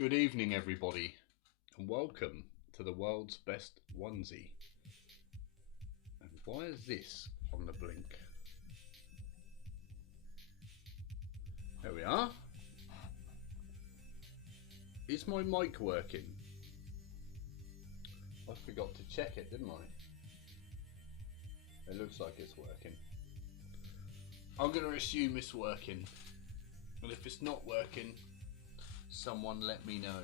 Good evening, everybody, and welcome to the world's best onesie. And why is this on the blink? There we are. Is my mic working? I forgot to check it, didn't I? It looks like it's working. I'm going to assume it's working. And if it's not working, someone let me know.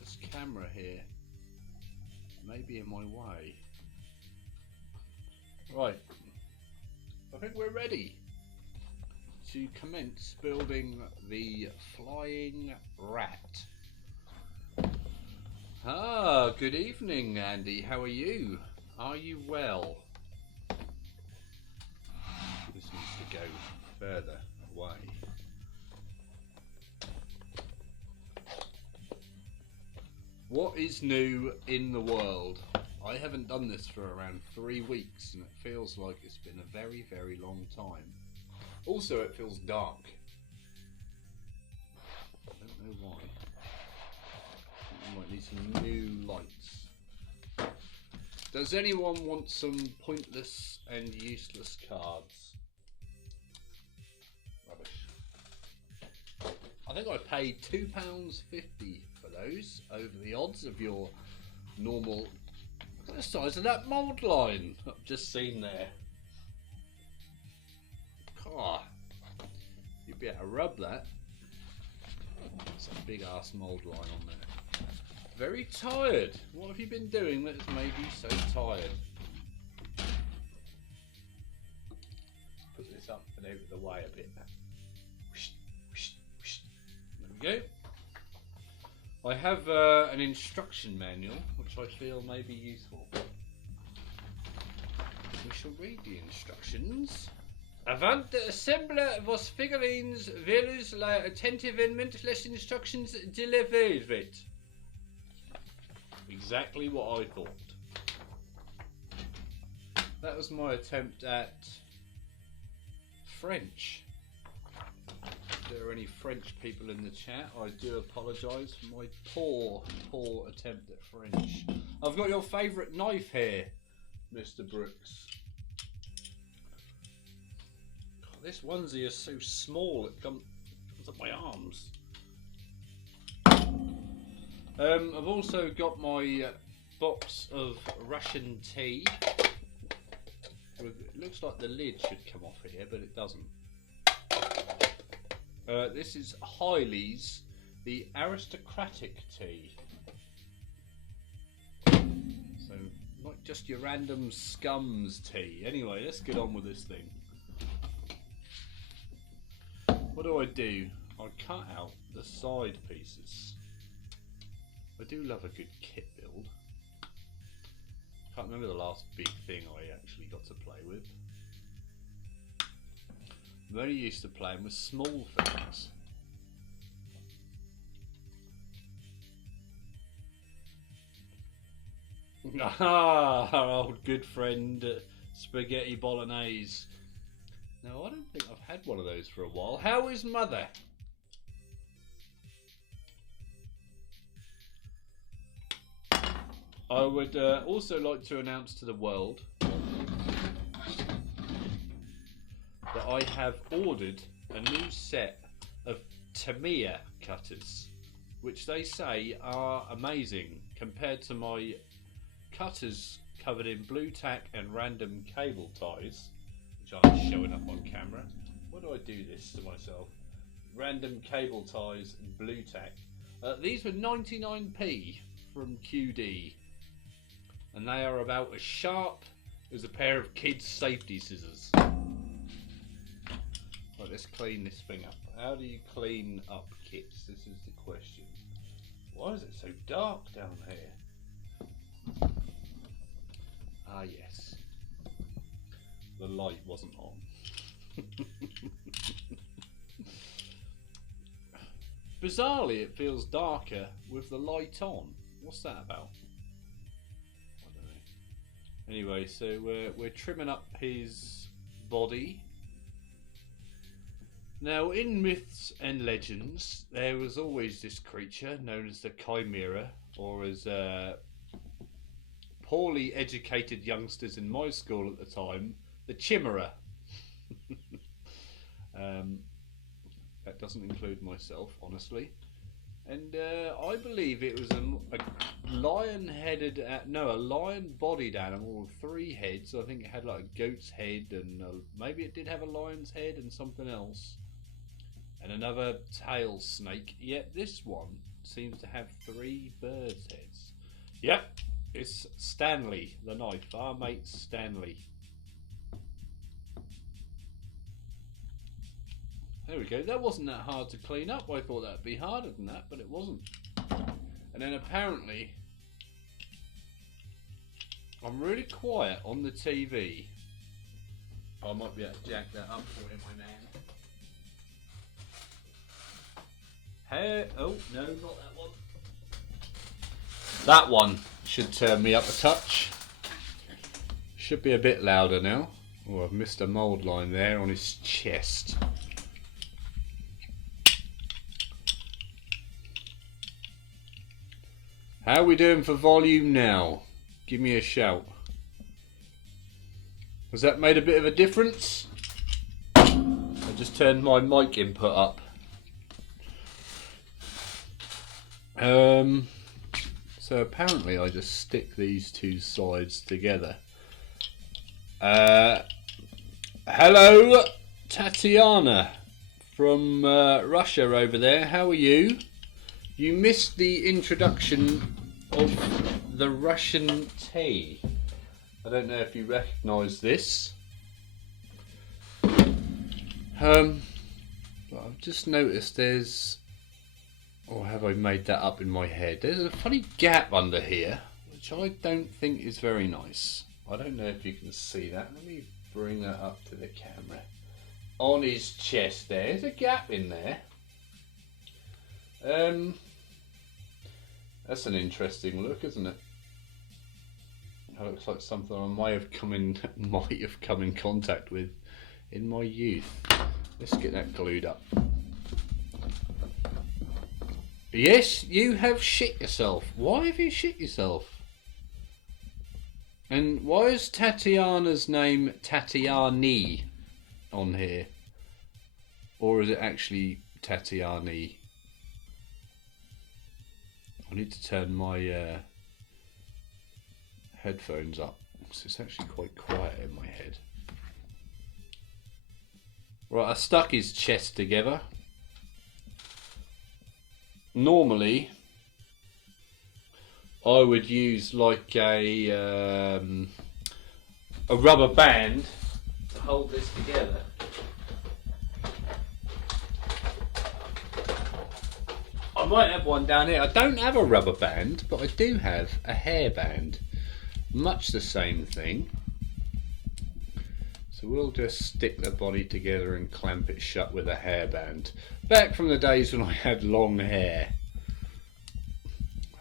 This camera here may be in my way. Right, I think we're ready to commence building the flying rat. Ah, good evening, Andy. How are you? Are you well? This needs to go further away. What is new in the world? I haven't done this for around 3 weeks and it feels like it's been a very, very long time. Also, it feels dark. I don't know why. I might need some new lights. Does anyone want some pointless and useless cards? Rubbish. I think I paid £2.50 for those over the odds of your normal. Look at the size of that mould line I've just seen there. God, you'd be able to rub that. It's a big ass mould line on there. Very tired. What have you been doing that has made you so tired? Put this up and over the way a bit. There we go. I have an instruction manual which I feel may be useful. We shall read the instructions. Avant the assembler vos figurines velus la attentivement les instructions delivered. Exactly what I thought. That was my attempt at French. If there are any French people in the chat, I do apologise for my poor attempt at French. I've got your favourite knife here, Mr. Brooks. God, this onesie is so small it comes up my arms. I've also got my box of Russian tea. It looks like the lid should come off here, but it doesn't. This is Hiley's, the aristocratic tea. So, not just your random scums tea. Anyway, let's get on with this thing. What do? I cut out the side pieces. I do love a good kit build. Can't remember the last big thing I actually got to play with. I'm only used to playing with small things. Ah, our old good friend Spaghetti Bolognese. No, I don't think I've had one of those for a while. How is Mother? I would also like to announce to the world that I have ordered a new set of Chimera cutters, which they say are amazing compared to my cutters covered in blue tack and random cable ties, which aren't showing up on camera. Why do I do this to myself? Random cable ties and blue tack. These were 99p from QD. And they are about as sharp as a pair of kids' safety scissors. Right, let's clean this thing up. How do you clean up kits? This is the question. Why is it so dark down here? Ah, yes. The light wasn't on. Bizarrely, it feels darker with the light on. What's that about? Anyway, so we're trimming up his body. Now, in myths and legends, there was always this creature known as the Chimera, or as poorly educated youngsters in my school at the time, the Chimera. That doesn't include myself, honestly. And I believe it was a lion-headed, no, a lion-bodied animal with 3 heads. I think it had like a goat's head, and maybe it did have a lion's head and something else, and another tail snake. Yet this one seems to have 3 birds' heads. Yep, it's Stanley the knife, our mate Stanley. There we go. That wasn't that hard to clean up. I thought that'd be harder than that, but it wasn't. And then apparently, I'm really quiet on the TV. I might be able to jack that up for you, my man. Hey, oh no, not that one. That one should turn me up a touch. Should be a bit louder now. Oh, I've missed a mould line there on his chest. How are we doing for volume now? Give me a shout. Has that made a bit of a difference? I just turned my mic input up. So apparently I just stick these 2 sides together. Hello, Tatiana from Russia over there. How are you? You missed the introduction of the Russian tea. I don't know if you recognise this. But I've just noticed there's... Or have I made that up in my head? There's a funny gap under here, which I don't think is very nice. I don't know if you can see that. Let me bring that up to the camera. On his chest there's a gap in there. That's an interesting look, isn't it? That looks like something I might have come in contact with in my youth. Let's get that glued up. Yes, you have shit yourself. Why have you shit yourself? And why is Tatiana's name Tatiani on here? Or is it actually Tatiani? I need to turn my headphones up, because it's actually quite quiet in my head. Right, I stuck his chest together. Normally, I would use like a rubber band to hold this together. I might have one down here. I don't have a rubber band, but I do have a hairband. Much the same thing. So we'll just stick the body together and clamp it shut with a hairband. Back from the days when I had long hair.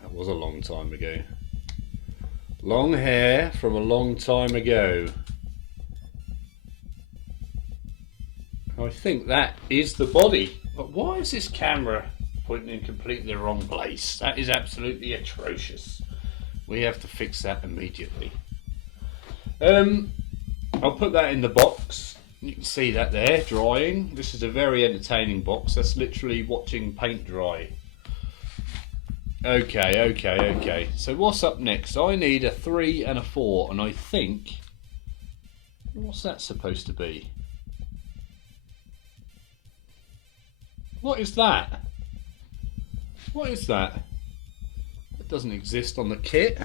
That was a long time ago. Long hair from a long time ago. I think that is the body. But why is this camera pointing in completely the wrong place? That is absolutely atrocious. We have to fix that immediately. I'll put that in the box. You can see that there, drying. This is a very entertaining box. That's literally watching paint dry. Okay. So what's up next? I need a 3 and a 4, and I think... What's that supposed to be? What is that? What is that? It doesn't exist on the kit.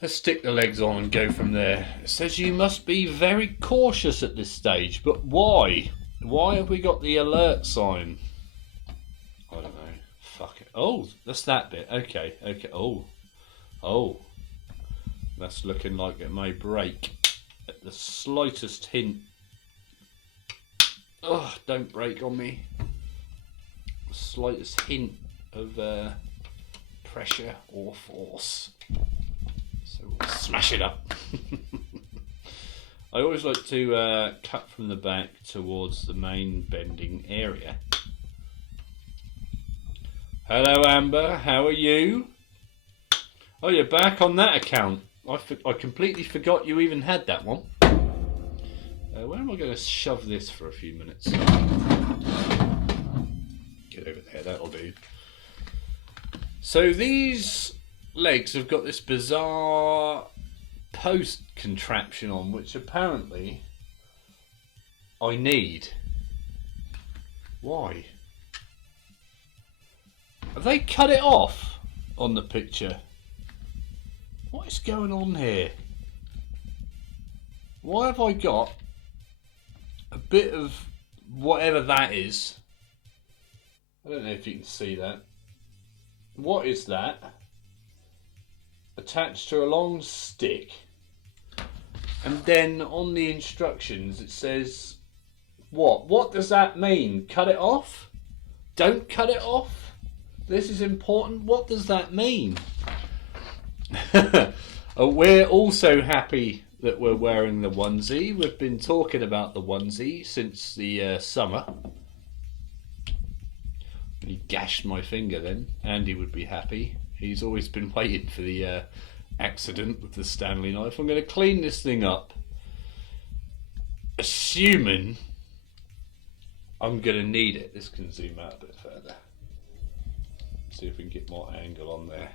Let's stick the legs on and go from there. It says you must be very cautious at this stage, but why? Why have we got the alert sign? I don't know. Fuck it. Oh, that's that bit. Okay. Oh. That's looking like it may break at the slightest hint. Oh, don't break on me. The slightest hint of pressure or force. So we'll smash it up. I always like to cut from the back towards the main bending area. Hello Amber, how are you? Oh, you're back on that account. I completely forgot you even had that one. Where am I going to shove this for a few minutes? Get over there, that'll do. So these legs have got this bizarre post contraption on, which apparently I need. Why? Have they cut it off on the picture? What is going on here? Why have I got a bit of whatever that is? I don't know if you can see that. What is that? Attached to a long stick. And then on the instructions it says, what? What does that mean? Cut it off? Don't cut it off? This is important. What does that mean? We're also happy that we're wearing the onesie. We've been talking about the onesie since the summer. He gashed my finger then. Andy would be happy. He's always been waiting for the accident with the Stanley knife. I'm going to clean this thing up. Assuming I'm going to need it. This can zoom out a bit further. See if we can get more angle on there.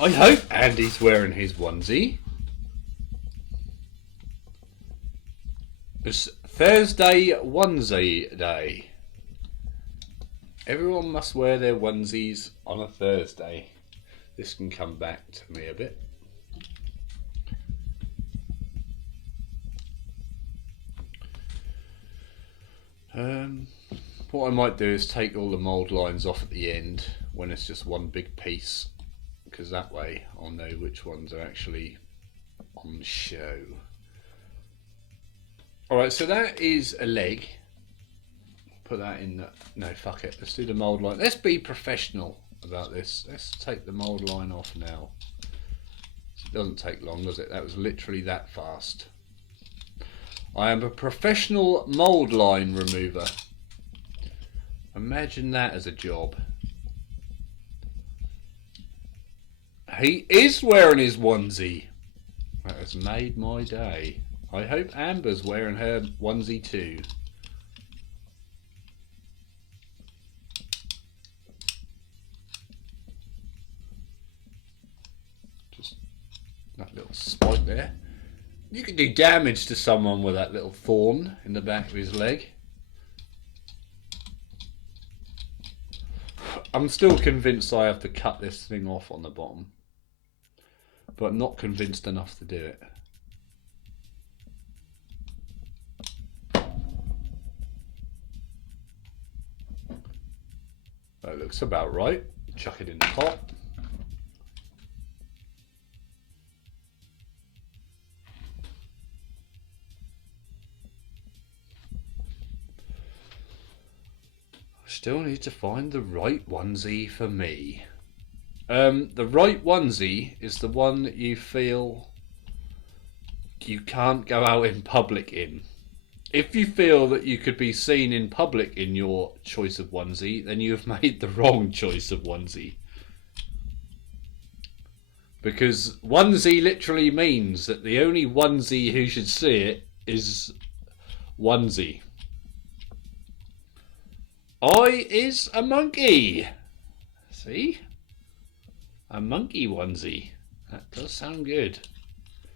I hope Andy's wearing his onesie. It's Thursday onesie day. Everyone must wear their onesies on a Thursday. This can come back to me a bit. What I might do is take all the mould lines off at the end when it's just one big piece, because that way I'll know which ones are actually on show. Alright, so that is a leg. Put that in the... No, fuck it. Let's do the mould line. Let's be professional about this. Let's take the mould line off now. It doesn't take long, does it? That was literally that fast. I am a professional mould line remover. Imagine that as a job. He is wearing his onesie. That has made my day. I hope Amber's wearing her onesie too. Just that little spike there. You can do damage to someone with that little thorn in the back of his leg. I'm still convinced I have to cut this thing off on the bottom, but not convinced enough to do it. That looks about right. Chuck it in the pot. Still need to find the right onesie for me. The right onesie is the one that you feel you can't go out in public in. If you feel that you could be seen in public in your choice of onesie, then you have made the wrong choice of onesie. Because onesie literally means that the only onesie who should see it is onesie. I is a monkey. See? A monkey onesie. That does sound good.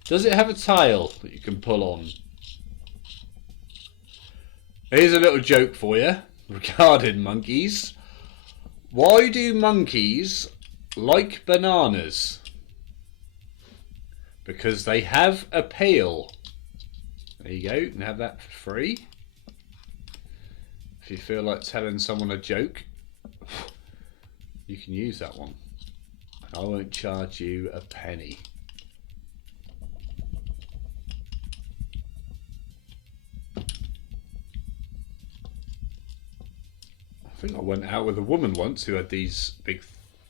Does it have a tail that you can pull on? Here's a little joke for you regarding monkeys. Why do monkeys like bananas? Because they have a peel. There you go, you can have that for free. If you feel like telling someone a joke, you can use that one. I won't charge you a penny. I think I went out with a woman once who had these big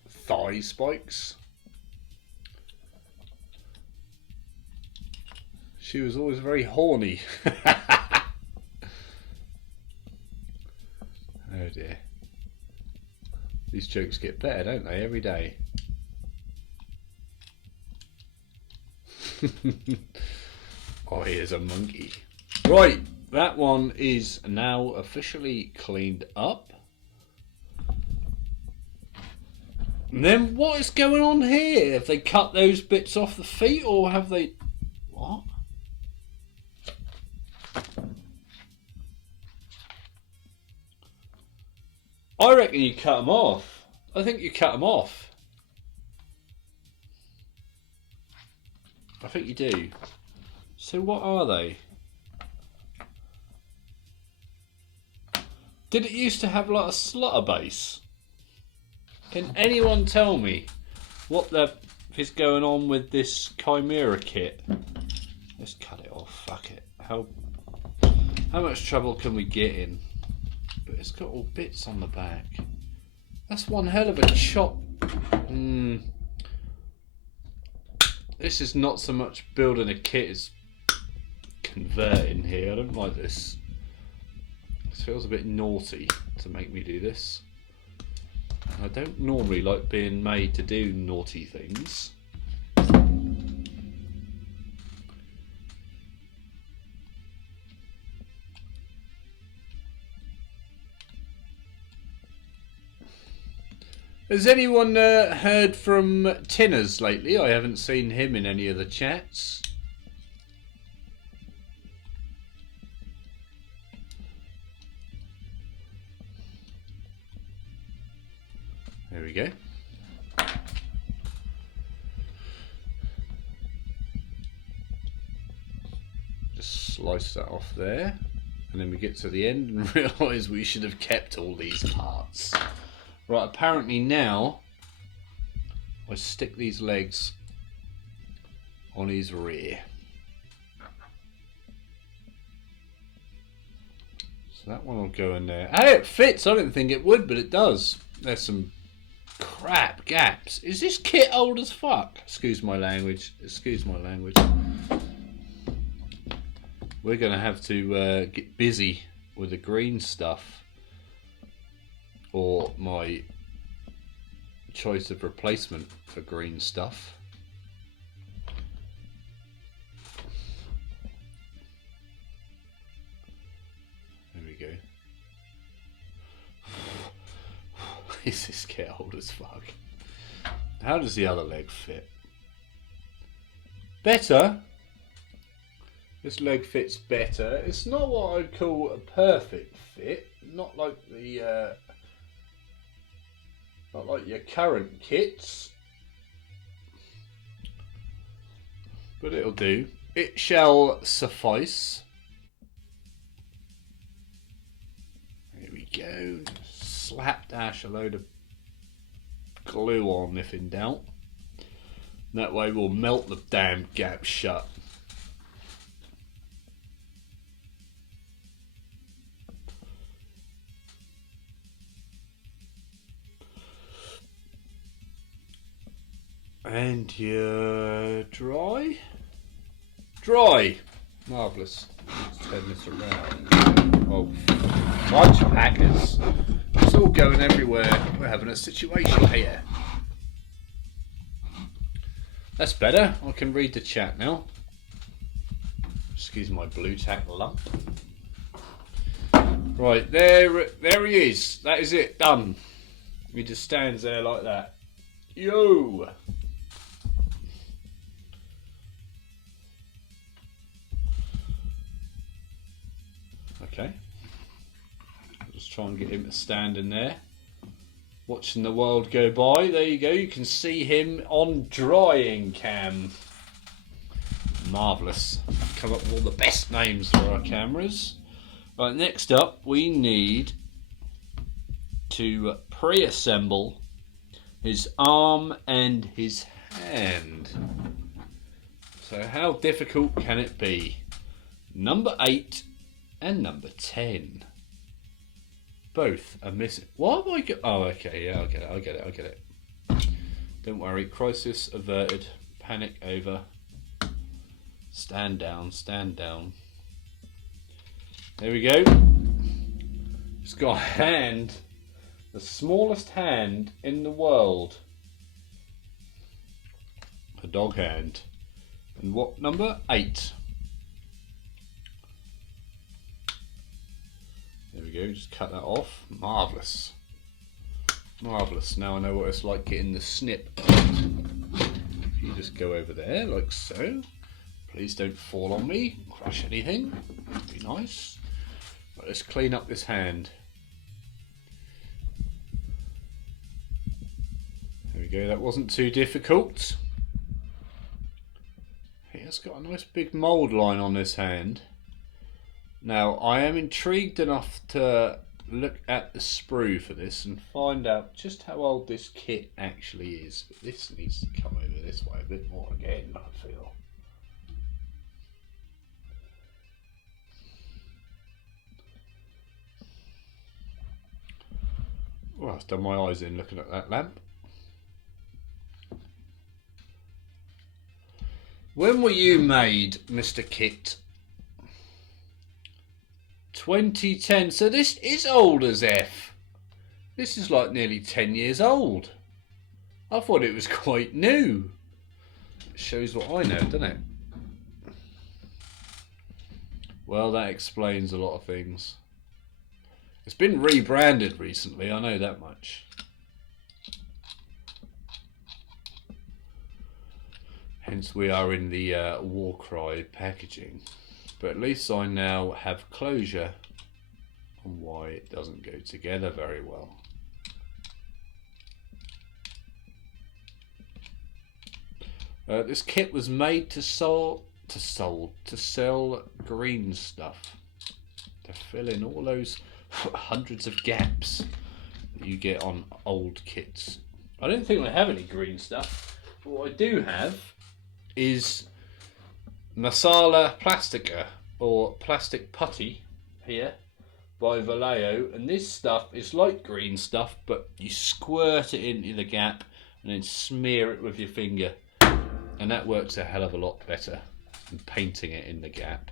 thigh spikes. She was always very horny. Oh dear. These jokes get better, don't they, every day? Oh, here's a monkey. Right, that one is now officially cleaned up. And then what is going on here? Have they cut those bits off the feet, or have they... What? I reckon you cut them off. I think you cut them off. I think you do. So what are they? Did it used to have like a slaughter base? Can anyone tell me what the f is going on with this Chimera kit? Let's cut it off. Fuck it. How much trouble can we get in? But it's got all bits on the back. That's one hell of a chop. This is not so much building a kit as converting here. I don't like this. This feels a bit naughty to make me do this. I don't normally like being made to do naughty things. Has anyone heard from Tinners lately? I haven't seen him in any of the chats. There we go. Just slice that off there. And then we get to the end and realise we should have kept all these parts. Right, apparently now I stick these legs on his rear. So that one will go in there. Hey, it fits. I didn't think it would, but it does. There's some crap gaps. Is this kit old as fuck? Excuse my language. Excuse my language. We're going to have to get busy with the green stuff, or my choice of replacement for green stuff. There we go. Is this kit old as fuck? How does the other leg fit? Better. This leg fits better. It's not what I'd call a perfect fit. Not like the not like your current kits. But it'll do. It shall suffice. Here we go. Slapdash a load of glue on if in doubt. That way we'll melt the damn gap shut. And you're dry? Dry! Marvellous. Let's turn this around. Oh, bunch of hackers. It's all going everywhere. We're having a situation here. That's better. I can read the chat now. Excuse my blue tack lump. Right, there he is. That is it. Done. He just stands there like that. Yo! Okay. Just try and get him to stand in there. Watching the world go by. There you go. You can see him on drying cam. Marvellous. Come up with all the best names for our cameras. Right, next up we need to pre-assemble his arm and his hand. So how difficult can it be? Number 8 and number 10. Both are missing. What have I got? Oh, okay, yeah, I get it. Don't worry, crisis averted. Panic over. Stand down, stand down. There we go. It's got a hand, the smallest hand in the world. A dog hand. And what number? 8. There we go, just cut that off. Marvellous. Marvellous. Now I know what it's like getting the snip. If you just go over there, like so. Please don't fall on me, crush anything. Be nice. Right, let's clean up this hand. There we go, that wasn't too difficult. It's got a nice big mould line on this hand. Now, I am intrigued enough to look at the sprue for this and find out just how old this kit actually is. But this needs to come over this way a bit more again, I feel. Well, I've done my eyes in looking at that lamp. When were you made, Mr. Kit? 2010. So this is old as F. This is like nearly 10 years old. I thought it was quite new. It shows what I know, doesn't it? Well, that explains a lot of things. It's been rebranded recently, I know that much. Hence we are in the Warcry packaging. But at least I now have closure on why it doesn't go together very well. This kit was made to sell green stuff. To fill in all those hundreds of gaps that you get on old kits. I don't think I have any green stuff. But what I do have is Masala Plastica, or plastic putty here by Vallejo, and this stuff is like green stuff, but you squirt it into the gap and then smear it with your finger, and that works a hell of a lot better than painting it in the gap.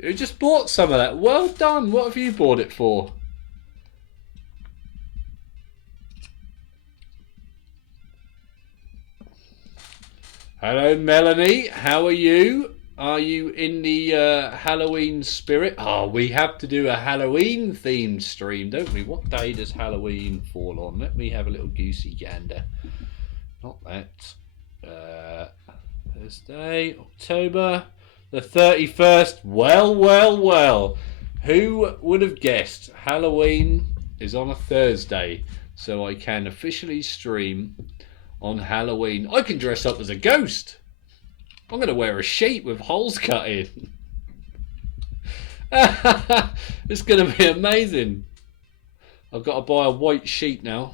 You just bought some of that. Well done. What have you bought it for? Hello, Melanie. How are you? Are you in the Halloween spirit? Oh, we have to do a Halloween themed stream, don't we? What day does Halloween fall on? Let me have a little goosey gander. Not that. Thursday, October the 31st. Well, well, well. Who would have guessed Halloween is on a Thursday, so I can officially stream on Halloween. I can dress up as a ghost. I'm going to wear a sheet with holes cut in. It's going to be amazing. I've got to buy a white sheet now,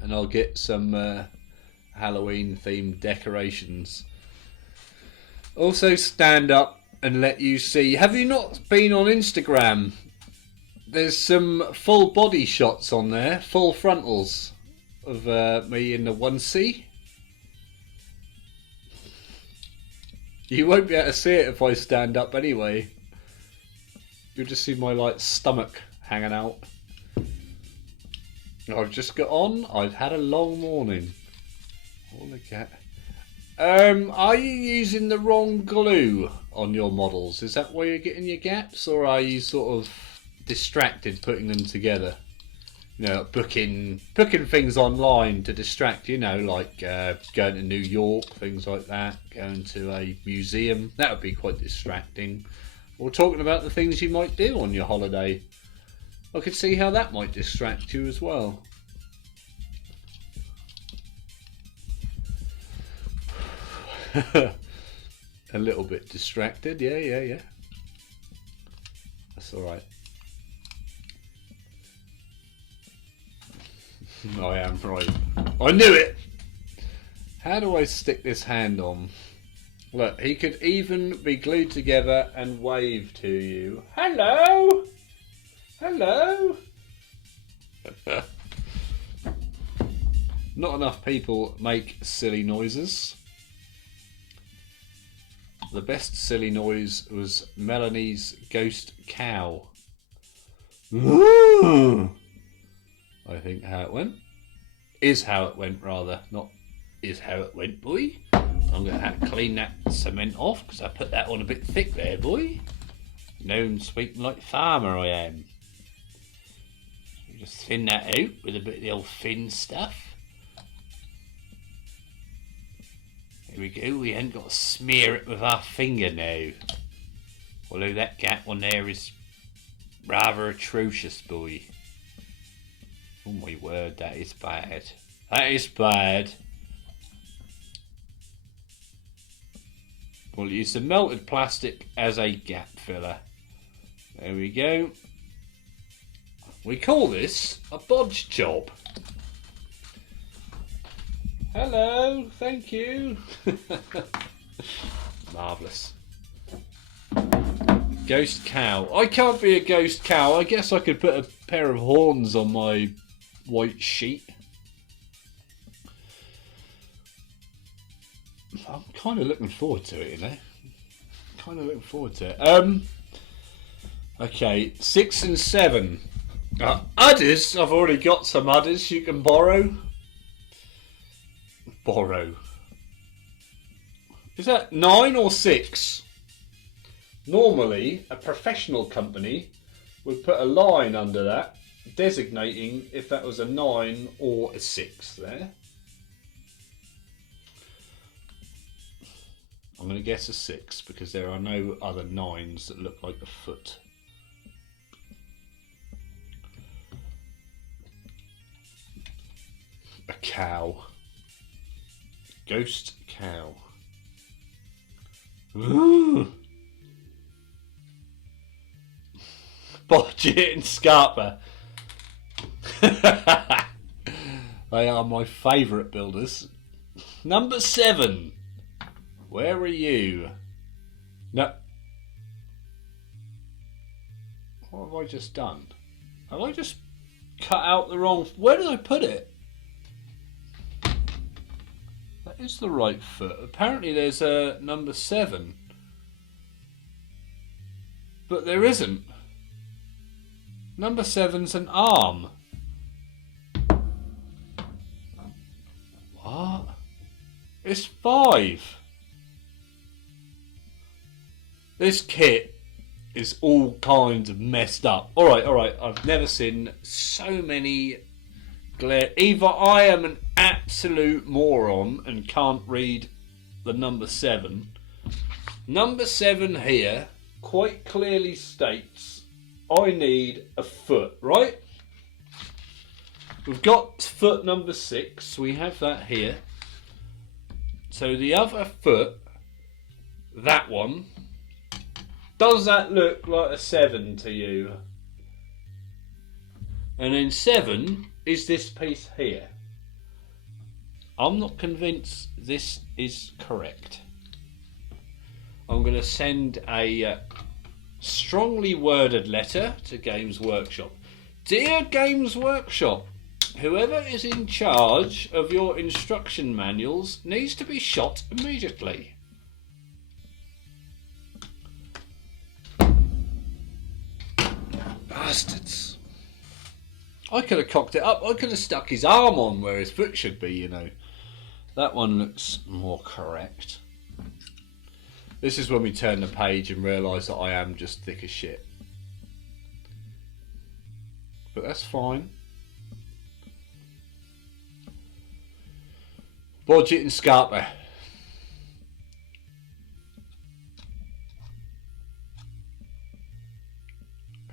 and I'll get some Halloween themed decorations. Also stand up and let you see. Have you not been on Instagram? There's some full body shots on there, full frontals of me in the onesie. You won't be able to see it if I stand up anyway. You'll just see my like stomach hanging out. I've just got on. I've had a long morning. Oh, look at. Are you using the wrong glue on your models? Is that why you're getting your gaps, or are you sort of distracted putting them together? You know, booking things online to distract, you know, like going to New York, things like that, going to a museum. That would be quite distracting. Or talking about the things you might do on your holiday. I could see how that might distract you as well. A little bit distracted, yeah. That's alright. I am right. I knew it! How do I stick this hand on? Look, he could even be glued together and wave to you. Hello! Hello! Not enough people make silly noises. The best silly noise was Melanie's ghost cow. I think how it went. Is how it went, rather. Not is how it went, boy. I'm going to have to clean that cement off because I put that on a bit thick there, boy. Known sweeping like farmer I am. Just thin that out with a bit of the old thin stuff. Here we go, we ain't got to smear it with our finger now. Although that gap on there is rather atrocious, boy. Oh my word, that is bad. That is bad. We'll use the melted plastic as a gap filler. There we go. We call this a bodge job. Hello, thank you. Marvellous. Ghost cow. I can't be a ghost cow. I guess I could put a pair of horns on my white sheet. I'm kind of looking forward to it, you know. Kind of looking forward to it. Okay, 6 and 7. Udders. I've already got some udders you can borrow. Borrow. Is that 9 or 6? Normally, a professional company would put a line under that, designating if that was a 9 or a 6 there. I'm going to guess a 6 because there are no other 9s that look like a foot. A cow. Ghost cow. Ooh. Bodget and Scarpa. They are my favourite builders. Number 7. Where are you? No. What have I just done? Have I just cut out the wrong... Where did I put it? That is the right foot. Apparently there's a number 7. But there isn't. Number 7's an arm. What? It's 5. This kit is all kinds of messed up. Alright. I've never seen so many glare. Either I am an absolute moron and can't read the number 7. Number 7 here quite clearly states I need a foot, right? We've got foot number 6. We have that here. So the other foot, that one, does that look like a 7 to you? And then 7 is this piece here. I'm not convinced this is correct. I'm going to send a strongly worded letter to Games Workshop. Dear Games Workshop, whoever is in charge of your instruction manuals needs to be shot immediately. Bastards. I could have cocked it up. I could have stuck his arm on where his foot should be, you know. That one looks more correct. This is when we turn the page and realise that I am just thick as shit. But that's fine. Bodget and Scarpa.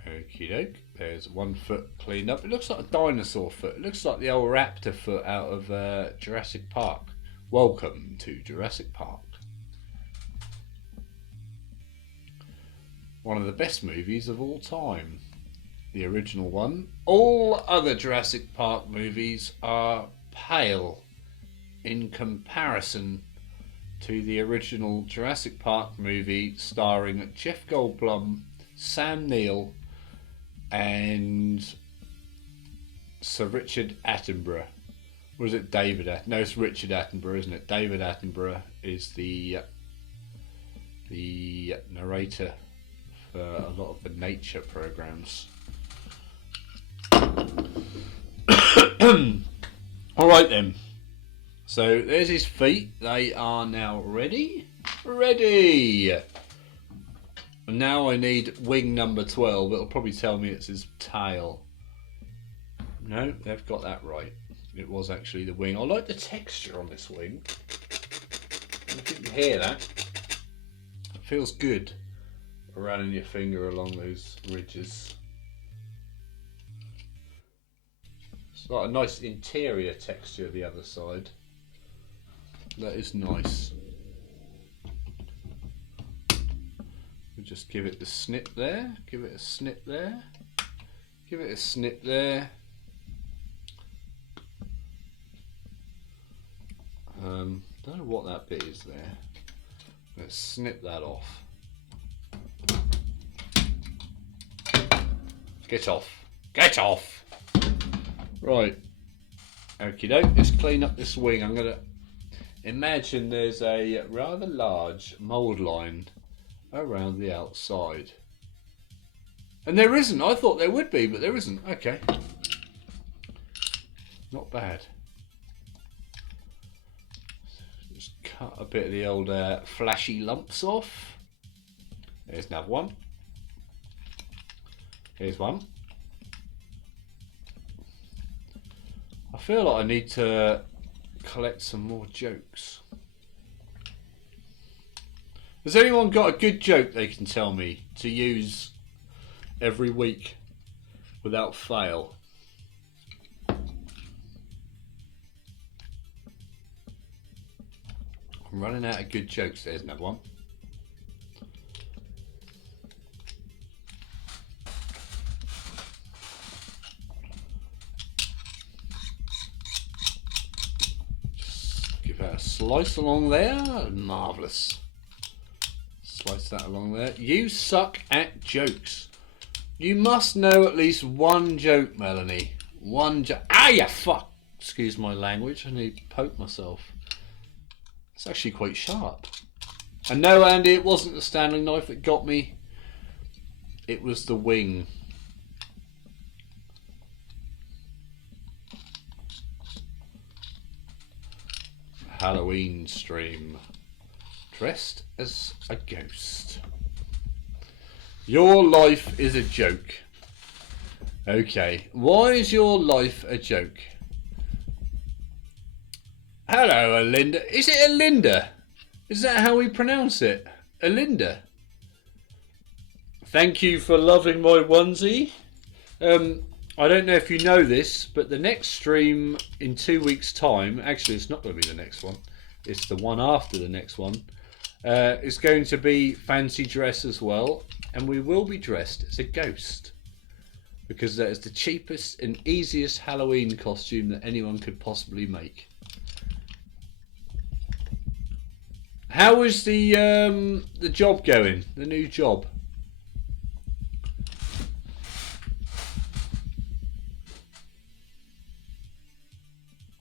Okie doke. There's one foot cleaned up. It looks like a dinosaur foot. It looks like the old raptor foot out of Jurassic Park. Welcome to Jurassic Park. One of the best movies of all time. The original one. All other Jurassic Park movies are pale in comparison to the original Jurassic Park movie starring Jeff Goldblum, Sam Neill and Sir Richard Attenborough. Or is it David Attenborough? No, it's Richard Attenborough, isn't it? David Attenborough is the narrator for a lot of the nature programs. Alright then. So there's his feet. They are now ready. Ready! And now I need wing number 12. It'll probably tell me it's his tail. No, they've got that right. It was actually the wing. I like the texture on this wing. If you can hear that. It feels good running your finger along those ridges. It's like a nice interior texture the other side. That is nice. We'll just give it the snip there. Give it a snip there. Give it a snip there. Don't know what that bit is there. Let's snip that off. Get off. Get off! Right. Okie doke, let's clean up this wing. I'm going to imagine there's a rather large mould line around the outside. And there isn't. I thought there would be, but there isn't. Okay. Not bad. Just cut a bit of the old flashy lumps off. There's another one. Here's one. I feel like I need to collect some more jokes. Has anyone got a good joke they can tell me to use every week without fail? I'm running out of good jokes. There's another one. Just give that a slice along there. Marvellous. Slice that along there. You suck at jokes. You must know at least one joke, Melanie. One joke. Ah, you fuck! Excuse my language. I need to poke myself. It's actually quite sharp. And no, Andy, it wasn't the Stanley knife that got me. It was the wing. Halloween stream. Dressed as a ghost. Your life is a joke. Okay, why is your life a joke? Hello, Alinda. Is it Alinda? Is that how we pronounce it? Alinda. Thank you for loving my onesie. I don't know if you know this, but the next stream in 2 weeks' time, actually it's not going to be the next one, it's the one after the next one, it's going to be fancy dress as well, and we will be dressed as a ghost. Because that is the cheapest and easiest Halloween costume that anyone could possibly make. How is the job going? The new job?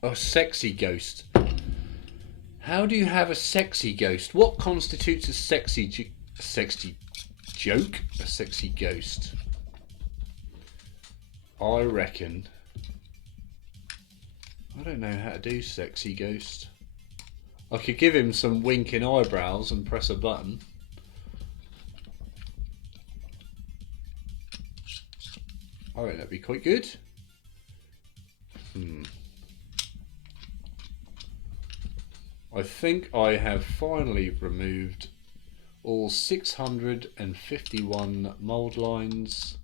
Oh, sexy ghost. How do you have a sexy ghost? What constitutes a sexy joke? A sexy ghost? I reckon. I don't know how to do sexy ghost. I could give him some winking eyebrows and press a button. I reckon that'd be quite good. I think I have finally removed all 651 mould lines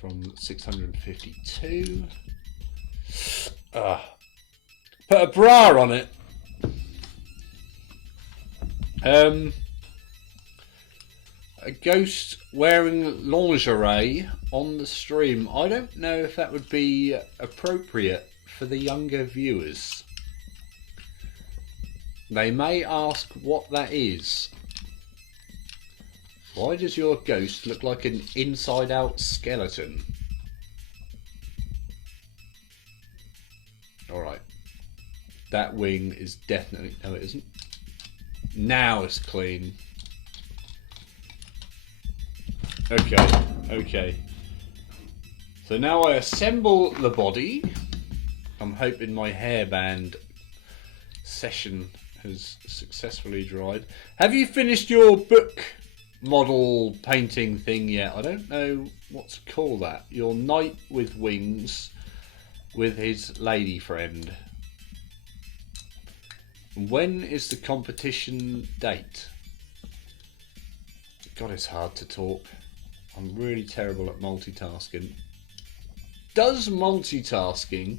from 652. Put a bra on it. A ghost wearing lingerie on the stream. I don't know if that would be appropriate for the younger viewers. They may ask what that is. Why does your ghost look like an inside-out skeleton? Alright, That wing is definitely... No, it isn't. Now it's clean. Okay, okay. So now I assemble the body. I'm hoping my hairband session has successfully dried. Have you finished your book model painting thing yet? I don't know what to call that. Your knight with wings with his lady friend. When is the competition date? God, it's hard to talk. I'm really terrible at multitasking. Does multitasking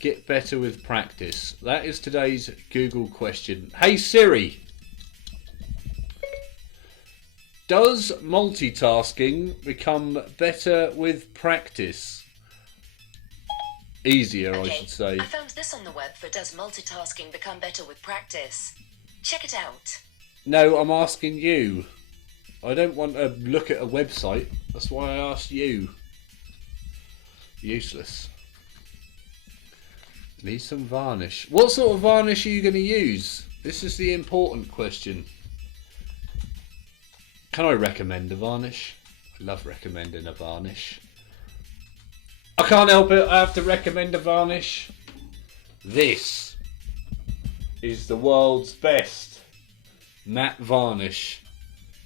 get better with practice? That is today's Google question. Hey Siri, does multitasking become better with practice? Easier, okay, I should say. I found this on the web for does multitasking become better with practice. Check it out. No, I'm asking you. I don't want to look at a website. That's why I asked you. Useless. Need some varnish. What sort of varnish are you going to use? This is the important question. Can I recommend a varnish? I love recommending a varnish. I can't help it, I have to recommend a varnish. This is the world's best matte varnish.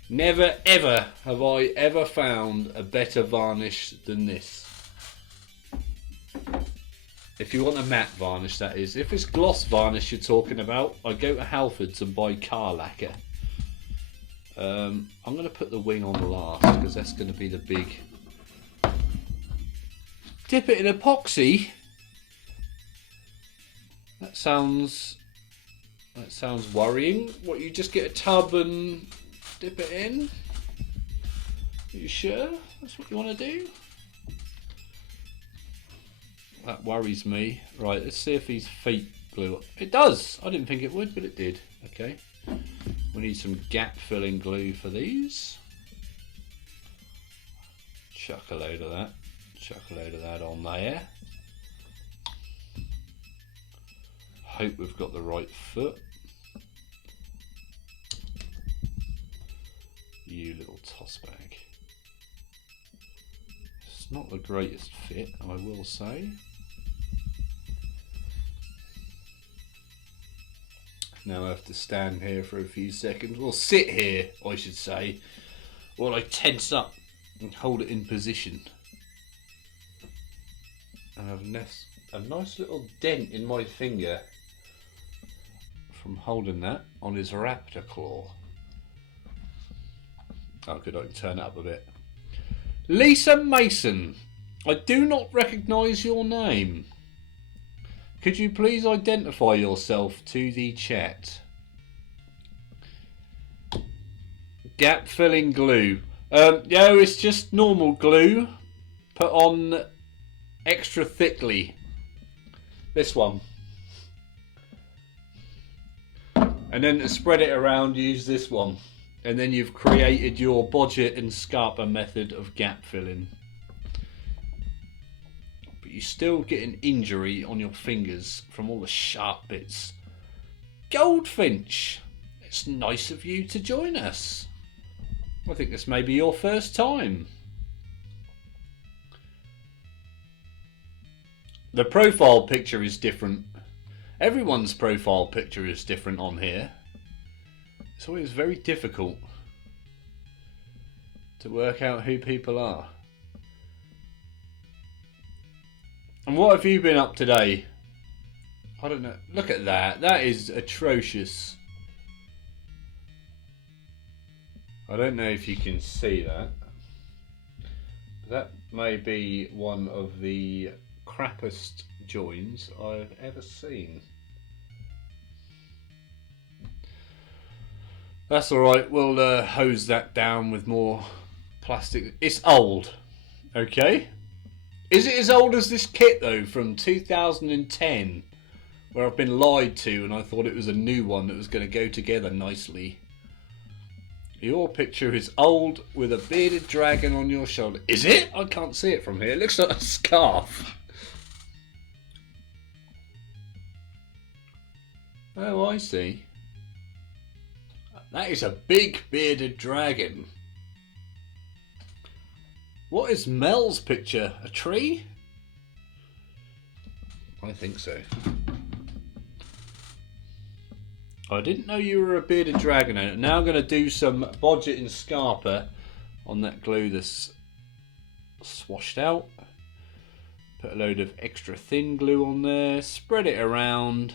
Never ever have I ever found a better varnish than this. If you want a matte varnish, that is. If it's gloss varnish you're talking about, I go to Halfords and buy car lacquer. I'm going to put the wing on last because that's going to be the big... Dip it in epoxy? That sounds worrying. What, you just get a tub and dip it in? Are you sure that's what you want to do? That worries me. Right, let's see if these feet glue up. It does! I didn't think it would, but it did. Okay. We need some gap filling glue for these. Chuck a load of that. Chuck a load of that on there. Hope we've got the right foot. You little toss bag. It's not the greatest fit, I will say. Now I have to stand here for a few seconds. Well, sit here, I should say, while I tense up and hold it in position. And I've a nice little dent in my finger from holding that on his raptor claw. Oh good, I can turn it up a bit. Lisa Mason, I do not recognise your name. Could you please identify yourself to the chat? Gap filling glue. No, it's just normal glue put on extra thickly. This one. And then to spread it around, use this one. And then you've created your Bodget and Scarpa method of gap filling. But you still get an injury on your fingers from all the sharp bits. Goldfinch, it's nice of you to join us. I think this may be your first time. The profile picture is different. Everyone's profile picture is different on here. It's always very difficult to work out who people are. And what have you been up today? I don't know. Look at that. That is atrocious. I don't know if you can see that. But that may be one of the crappiest joins I've ever seen. That's alright, we'll hose that down with more plastic. It's old, okay? Is it as old as this kit though from 2010? Where I've been lied to and I thought it was a new one that was going to go together nicely. Your picture is old with a bearded dragon on your shoulder. Is it? I can't see it from here. It looks like a scarf. Oh, I see. That is a big bearded dragon. What is Mel's picture? A tree? I think so. I didn't know you were a bearded dragon owner. Now I'm going to do some budget and scarper on that glue that's swashed out. Put a load of extra thin glue on there. Spread it around.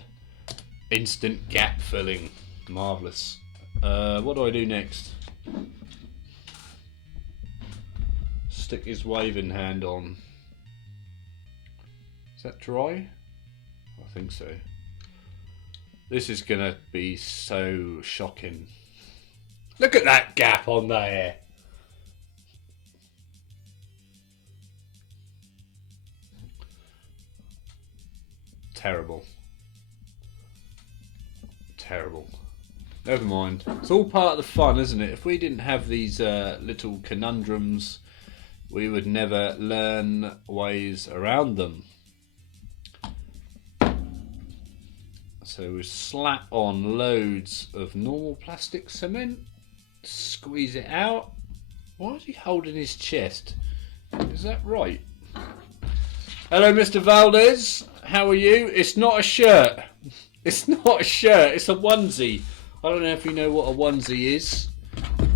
Instant gap filling. Marvellous. What do I do next? Stick his waving hand on. Is that dry? I think so. This is gonna be so shocking. Look at that gap on there. Terrible. Terrible. Never mind. It's all part of the fun, isn't it? If we didn't have these little conundrums, we would never learn ways around them. So we slap on loads of normal plastic cement, squeeze it out. Why is he holding his chest? Is that right? Hello, Mr. Valdez. How are you? It's not a shirt. It's not a shirt. It's a onesie. I don't know if you know what a onesie is.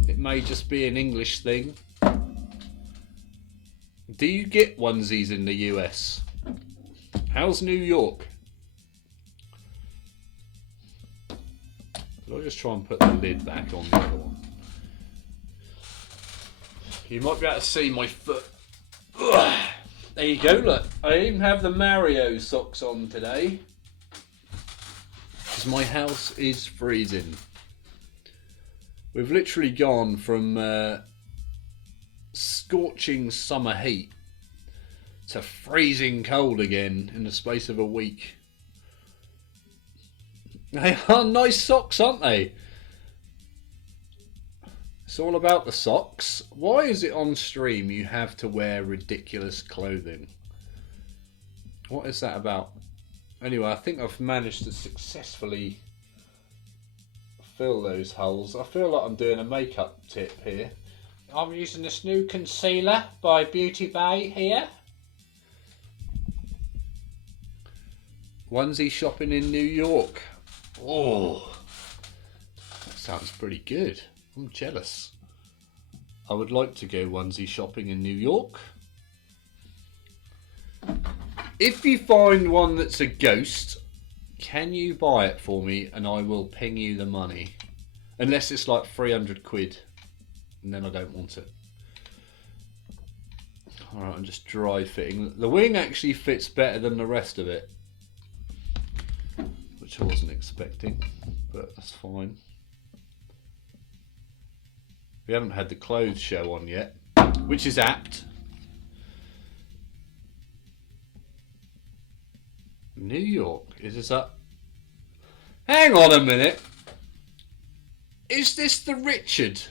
It may just be an English thing. Do you get onesies in the US? How's New York? I'll just try and put the lid back on the other one. You might be able to see my foot. Ugh. There you go, look. I even have the Mario socks on today. Because my house is freezing. We've literally gone from scorching summer heat to freezing cold again in the space of a week. They are nice socks, aren't they? It's all about the socks. Why is it on stream you have to wear ridiculous clothing? What is that about? Anyway, I think I've managed to successfully fill those holes. I feel like I'm doing a makeup tip here. I'm using this new concealer by Beauty Bay here. Onesie shopping in New York. Oh, that sounds pretty good. I'm jealous. I would like to go onesie shopping in New York. If you find one that's a ghost, can you buy it for me and I will ping you the money? Unless it's like 300 quid. And then I don't want it. Alright, I'm just dry fitting. The wing actually fits better than the rest of it. Which I wasn't expecting, but that's fine. We haven't had the clothes show on yet, which is apt. New York, is this up? Hang on a minute. Is this the Richard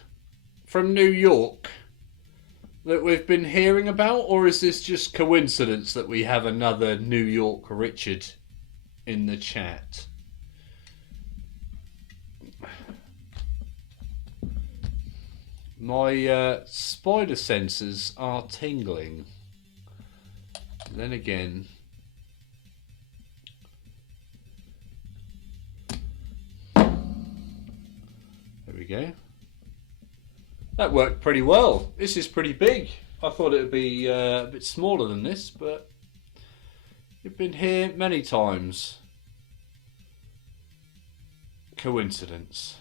from New York that we've been hearing about, or is this just coincidence that we have another New York Richard in the chat? My spider sensors are tingling. Then again, there we go. That worked pretty well. This is pretty big. I thought it would be a bit smaller than this, but you've been here many times. Coincidence.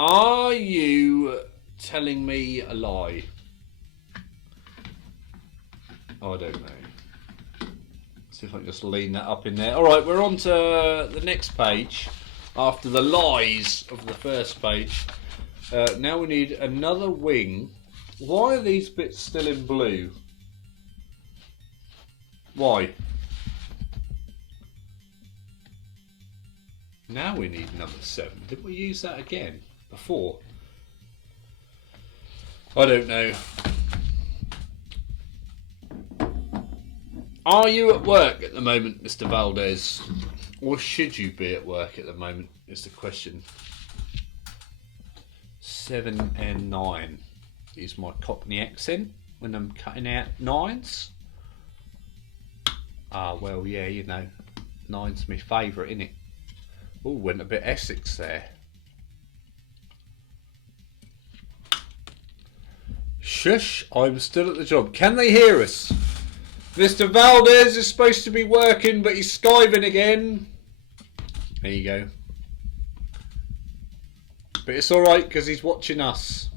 Are you telling me a lie? Oh, I don't know. See if I can just lean that up in there. Alright, we're on to the next page. After the lies of the first page. Now we need another wing. Why are these bits still in blue? Why? Now we need number 7. Did we use that again? Before? I don't know. Are you at work at the moment, Mr. Valdez? Or should you be at work at the moment, is the question. 7 and 9 is my Cockney accent when I'm cutting out 9s. Ah, well, yeah, you know, 9's my favourite, innit? Oh, went a bit Essex there. Shush, I'm still at the job. Can they hear us? Mr. Valdez is supposed to be working, but he's skiving again. There you go. But it's alright, because he's watching us.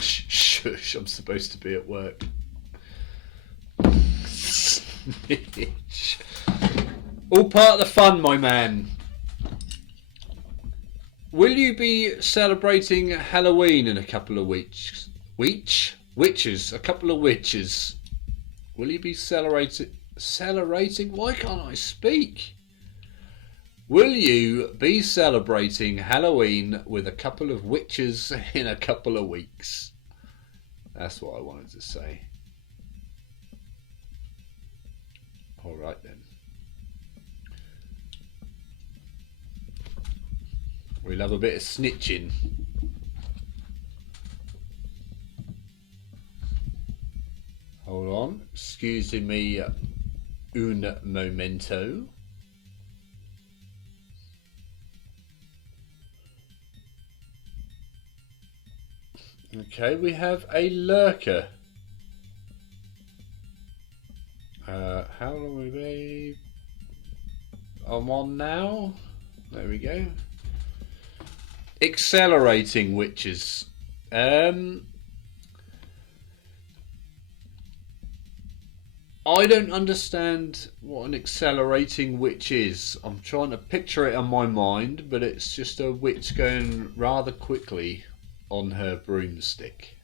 Shush, I'm supposed to be at work. Snitch. All part of the fun, my man. Will you be celebrating Halloween in a couple of weeks? Witches? A couple of witches. Will you be celebrating? Why can't I speak? Will you be celebrating Halloween with a couple of witches in a couple of weeks? That's what I wanted to say. Alright then. We love a bit of snitching. Hold on. Excuse me un momento. Okay, we have a lurker. How long will we be? I'm on now. There we go. Accelerating witches. I don't understand what an accelerating witch is. I'm trying to picture it in my mind, but it's just a witch going rather quickly on her broomstick.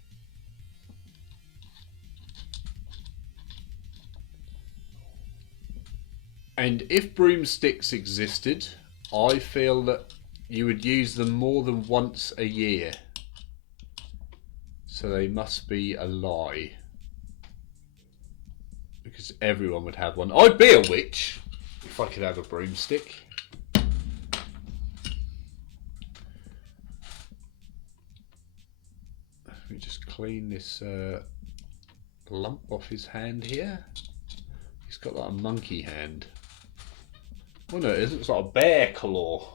And if broomsticks existed, I feel that you would use them more than once a year. So they must be a lie. Because everyone would have one. I'd be a witch if I could have a broomstick. Let me just clean this lump off his hand here. He's got like a monkey hand. Oh no, it isn't. It's like a bear claw.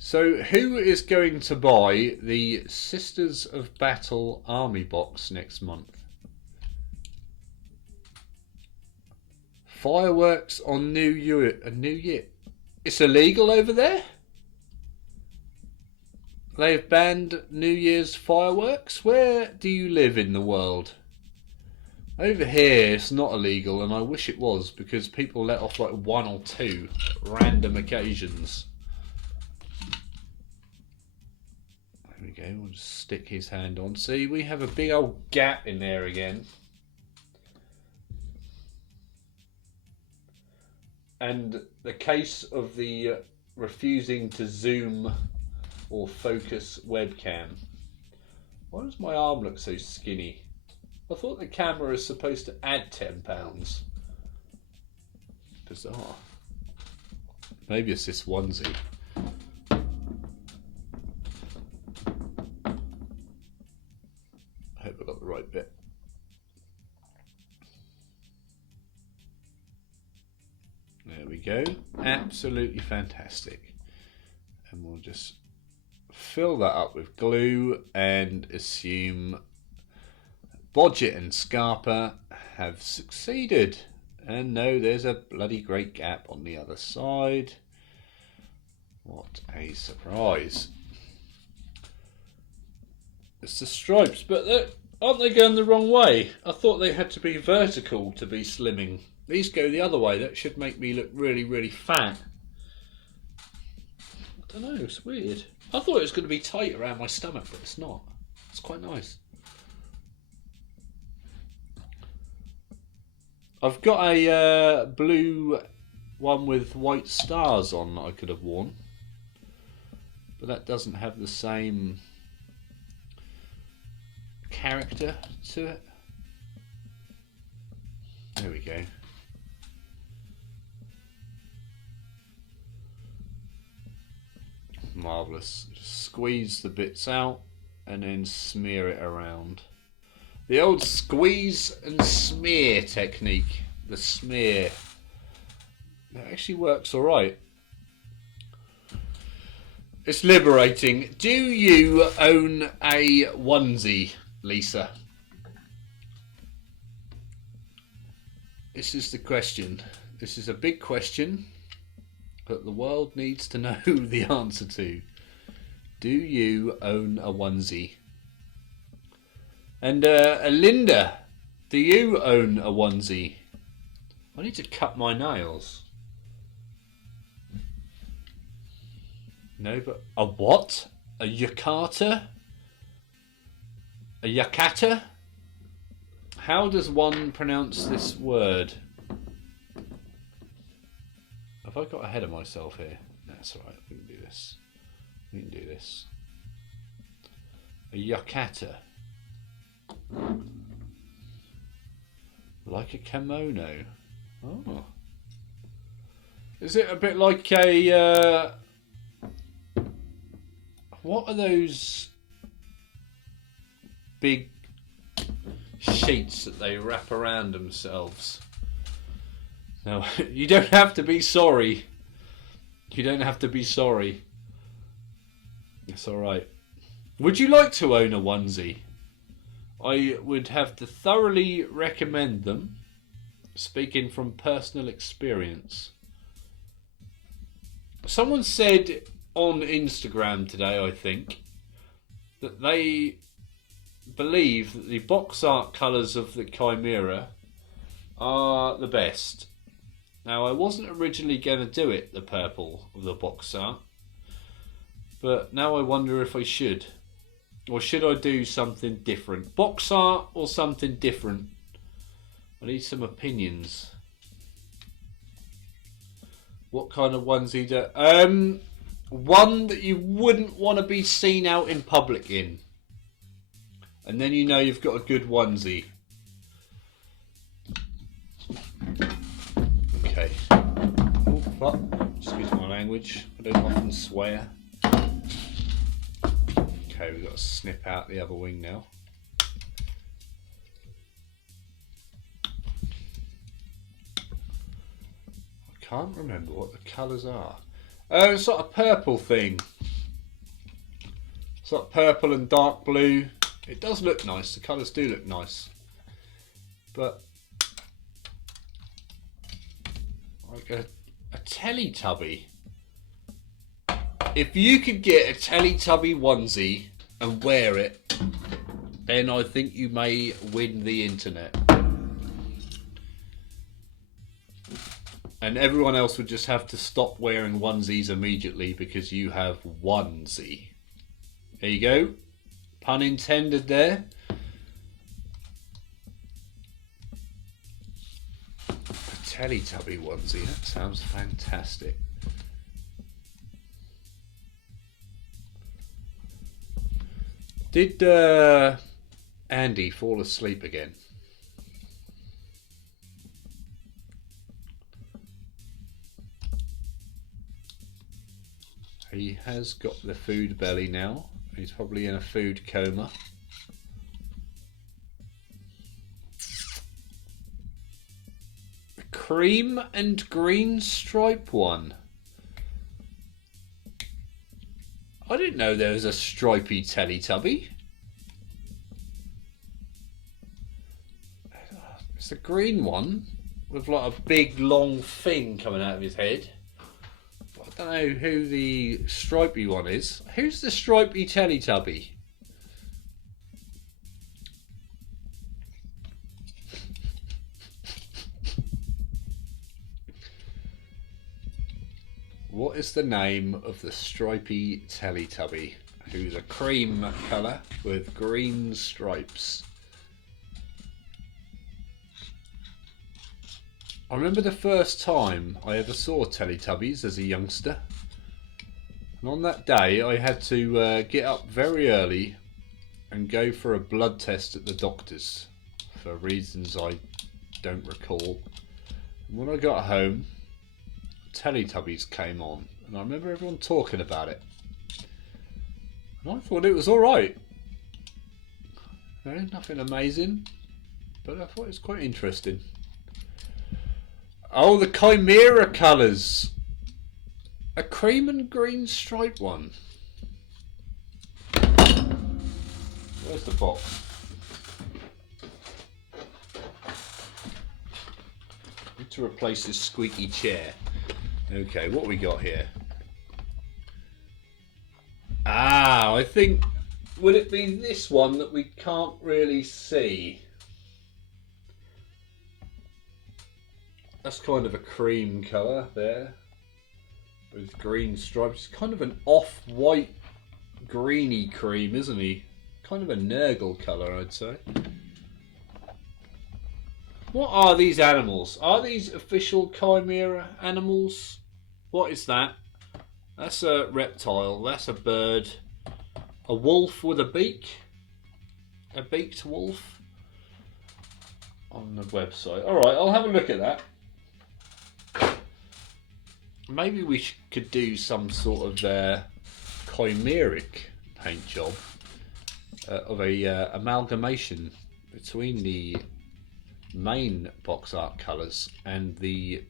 So, who is going to buy the Sisters of Battle Army box next month? Fireworks on New Year. It's illegal over there? They've banned New Year's fireworks? Where do you live in the world? Over here it's not illegal, and I wish it was, because people let off like 1 or 2 random occasions. There we go, we'll just stick his hand on. See, we have a big old gap in there again. And the case of the refusing to zoom or focus webcam. Why does my arm look so skinny? I thought the camera is supposed to add 10 pounds. Bizarre. Maybe it's this onesie. I hope I got the right bit. There we go. Absolutely fantastic. And we'll just fill that up with glue and assume Bodget and Scarpa have succeeded. And no, there's a bloody great gap on the other side. What a surprise. It's the stripes, but aren't they going the wrong way? I thought they had to be vertical to be slimming. These go the other way. That should make me look really, really fat. I don't know, it's weird. I thought it was going to be tight around my stomach, but it's not. It's quite nice. I've got a blue one with white stars on that I could have worn, but that doesn't have the same character to it. There we go. Marvellous. Just squeeze the bits out and then smear it around. The old squeeze and smear technique. The smear. That actually works alright. It's liberating. Do you own a onesie, Lisa? This is the question. This is a big question that the world needs to know the answer to. Do you own a onesie? And Linda, do you own a onesie? I need to cut my nails. No, but a what? A yukata? A yakata? How does one pronounce this word? Have I got ahead of myself here? That's all right. We can do this. We can do this. A yukata. Like a kimono. Oh. Is it a bit like a... what are those big sheets that they wrap around themselves? No, you don't have to be sorry. You don't have to be sorry. It's alright. Would you like to own a onesie? I would have to thoroughly recommend them, speaking from personal experience. Someone said on Instagram today, I think, that they believe that the box art colours of the Chimera are the best. Now, I wasn't originally going to do it, the purple of the box art, but now I wonder if I should. Or should I do something different? Box art or something different? I need some opinions. What kind of onesie do... one that you wouldn't want to be seen out in public in. And then you know you've got a good onesie. Okay. Oh, fuck. Excuse my language. I don't often swear. Okay, we've got to snip out the other wing now. I can't remember what the colours are. It's like a purple thing. It's like purple and dark blue. It does look nice. The colours do look nice. But like a Teletubby. If you could get a Teletubby onesie and wear it, then I think you may win the internet. And everyone else would just have to stop wearing onesies immediately because you have onesie. There you go. Pun intended there. A Teletubby onesie. That sounds fantastic. Did Andy fall asleep again? He has got the food belly now. He's probably in a food coma. A cream and green stripe one. I didn't know there was a stripy Teletubby. It's the green one with like a big long thing coming out of his head. I don't know who the stripy one is. Who's the stripy Teletubby? What is the name of the stripy Teletubby who's a cream colour with green stripes? I remember the first time I ever saw Teletubbies as a youngster. And on that day I had to get up very early and go for a blood test at the doctor's for reasons I don't recall. And when I got home, Teletubbies came on and I remember everyone talking about it. And I thought it was alright. Nothing amazing, but I thought it was quite interesting. Oh, the Chimera colours. A cream and green striped one. Where's the box? Need to replace this squeaky chair. Okay, what we got here? Ah, I think... Would it be this one that we can't really see? That's kind of a cream colour there. With green stripes. It's kind of an off-white greeny cream, isn't he? Kind of a Nurgle colour, I'd say. What are these animals? Are these official Chimera animals? What is that? That's a reptile. That's a bird. A wolf with a beak. A beaked wolf. On the website. Alright, I'll have a look at that. Maybe we could do some sort of chimeric paint job of a amalgamation between the main box art colours and the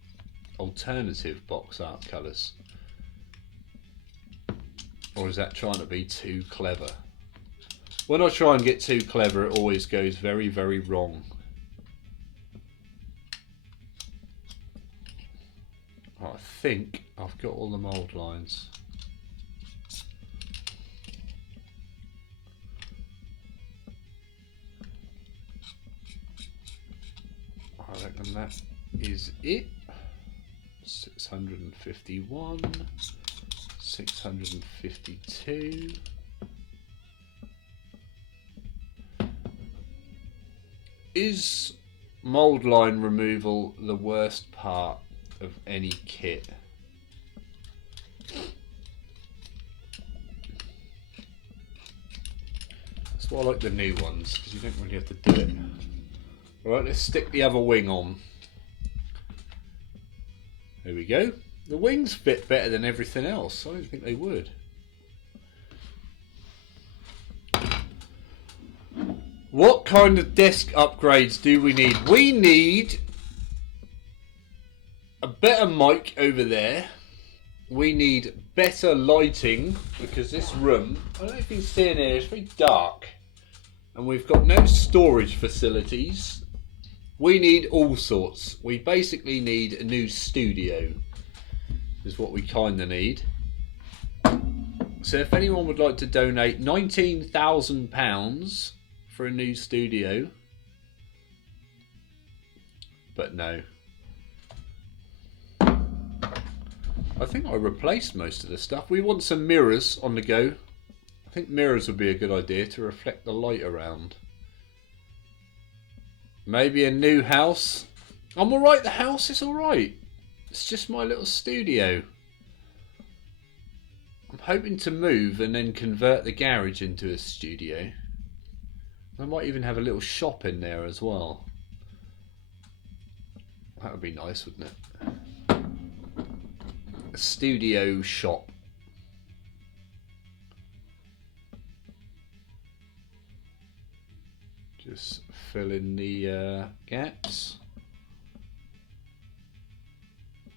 alternative box art colours. Or is that trying to be too clever? When I try and get too clever, it always goes very, very wrong. I think I've got all the mould lines. I reckon that is it. 651, 652. Is mould line removal the worst part of any kit? That's why I like the new ones, because you don't really have to do it. Alright, let's stick the other wing on. There we go. The wings fit better than everything else. I don't think they would. What kind of desk upgrades do we need? We need a better mic over there. We need better lighting because this room, I don't know if you can see in here, it's very dark. And we've got no storage facilities. We need all sorts. We basically need a new studio is what we kind of need. So if anyone would like to donate £19,000 for a new studio. But no. I think I replaced most of the stuff. We want some mirrors on the go. I think mirrors would be a good idea to reflect the light around. Maybe a new house. I'm alright, the house is alright. It's just my little studio. I'm hoping to move and then convert the garage into a studio. I might even have a little shop in there as well. That would be nice, wouldn't it? A studio shop. Just fill in the gaps.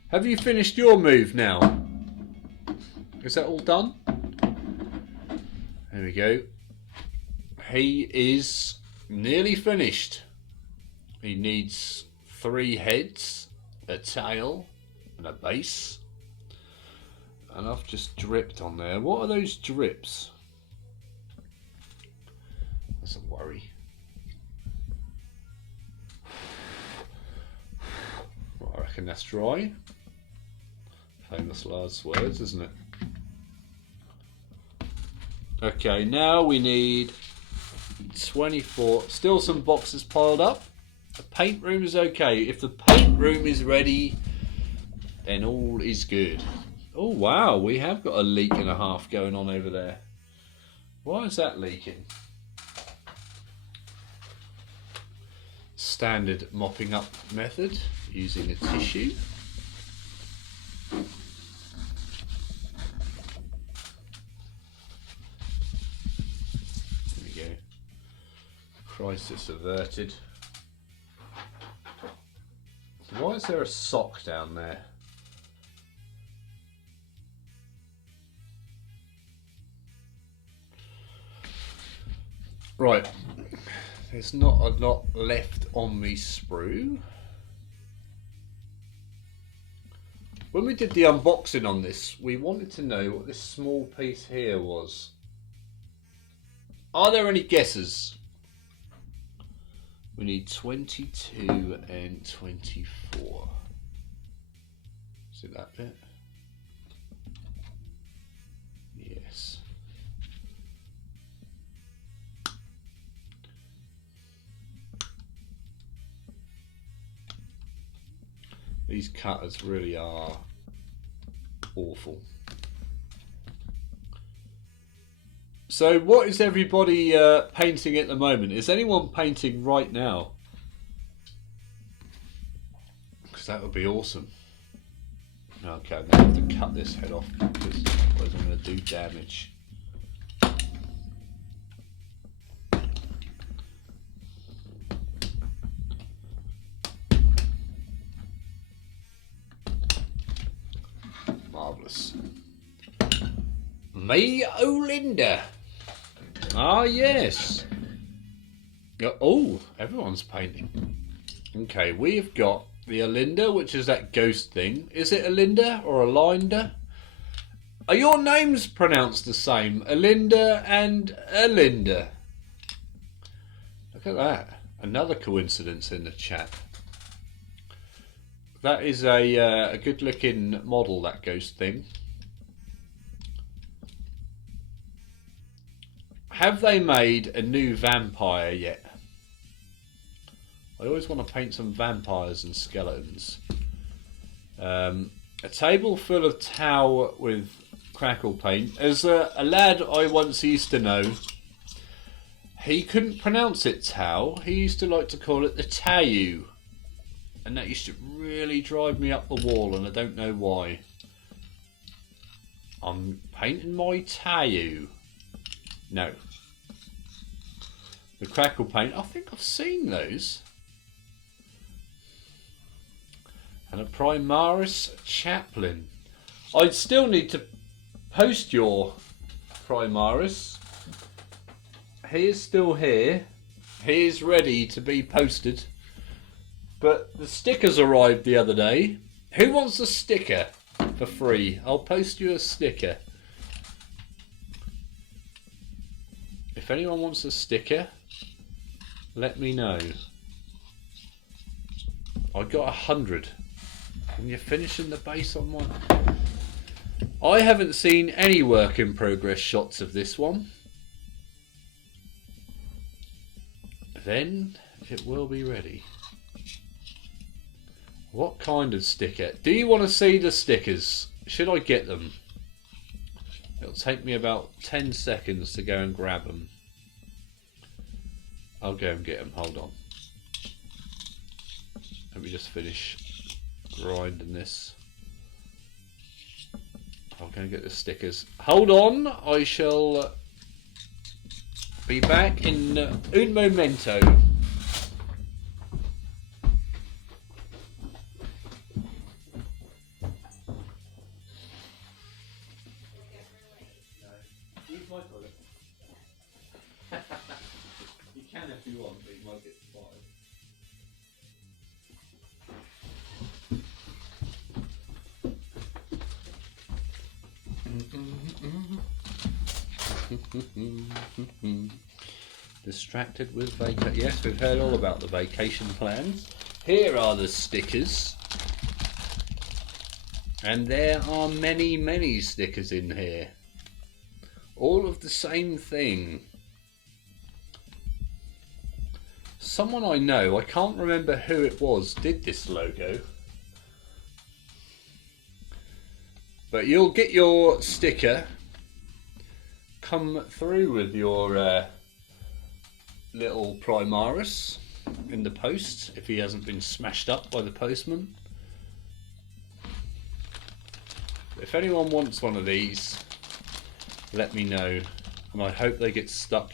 Have you finished your move now? Is that all done? There we go. He is nearly finished. He needs 3 heads, a tail, and a base. And I've just dripped on there. What are those drips? That's a worry. Well, I reckon that's dry. Famous last words, isn't it? Okay, now we need 24. Still some boxes piled up. The paint room is okay. If the paint room is ready, then all is good. Oh wow, we have got a leak and a half going on over there. Why is that leaking? Standard mopping up method using a tissue. There we go. Crisis averted. Why is there a sock down there? Right, there's not a lot left on me sprue. When we did the unboxing on this, we wanted to know what this small piece here was. Are there any guesses? We need 22 and 24. Is it that bit? Yes. These cutters really are awful. So what is everybody painting at the moment? Is anyone painting right now? Because that would be awesome. Okay, I'm going to have to cut this head off because otherwise I'm going to do damage. Marvellous. May Olinda. Ah, yes. Oh, everyone's painting. Okay, we've got the Olinda, which is that ghost thing. Is it Olinda or Olinda? Are your names pronounced the same? Olinda and Olinda. Look at that. Another coincidence in the chat. That is a good looking model, that ghost thing. Have they made a new vampire yet? I always want to paint some vampires and skeletons. A table full of tau with crackle paint. As a lad I once used to know, he couldn't pronounce it tau. He used to like to call it the tau. And that used to really drive me up the wall, and I don't know why. I'm painting my tau. No. The crackle paint, I think I've seen those. And a Primaris Chaplain. I'd still need to post your Primaris. He is still here. He is ready to be posted. But the stickers arrived the other day. Who wants a sticker for free? I'll post you a sticker. If anyone wants a sticker, let me know. I got 100. And you're finishing the base on one. I haven't seen any work in progress shots of this one. Then it will be ready. What kind of sticker? Do you want to see the stickers? Should I get them? It'll take me about 10 seconds to go and grab them. I'll go and get them. Hold on. Let me just finish grinding this. I'll go and get the stickers. Hold on. I shall be back in un momento. You can if you want, but you might get spotted. Distracted with vacation. Yes, we've heard all about the vacation plans. Here are the stickers. And there are many, many stickers in here. All of the same thing. Someone I know, I can't remember who it was, did this logo. But you'll get your sticker come through with your little Primaris in the post, if he hasn't been smashed up by the postman. If anyone wants one of these, let me know, and I hope they get stuck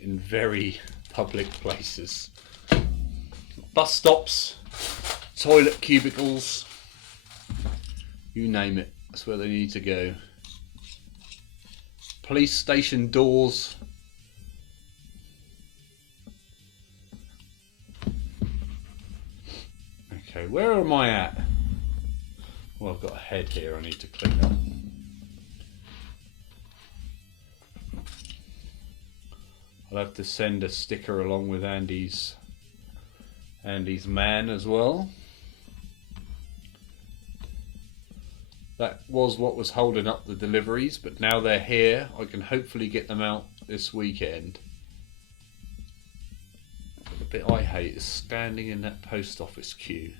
in very public places. Bus stops, toilet cubicles, you name it, that's where they need to go. Police station doors. Okay, where am I at? Well, I've got a head here I need to clean up. I'll have to send a sticker along with Andy's man as well. That was what was holding up the deliveries, but now they're here. I can hopefully get them out this weekend. But the bit I hate is standing in that post office queue.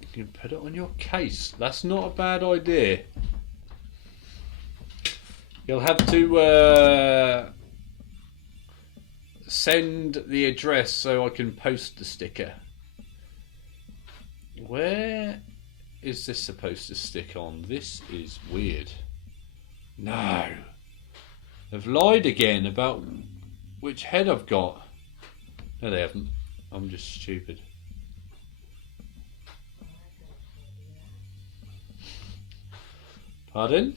You can put it on your case. That's not a bad idea. You'll have to send the address so I can post the sticker. Where is this supposed to stick on? This is weird. No. They've lied again about which head I've got. No, they haven't. I'm just stupid. Pardon?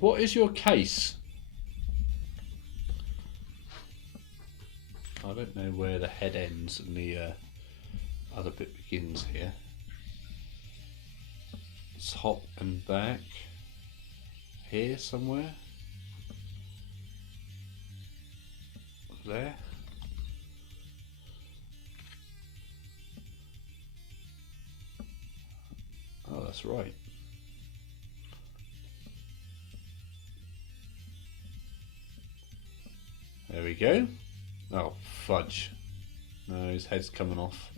What is your case? I don't know where the head ends and the other bit begins here. Top and back. Here somewhere. There. Oh, that's right. There we go. Oh, fudge. No, his head's coming off.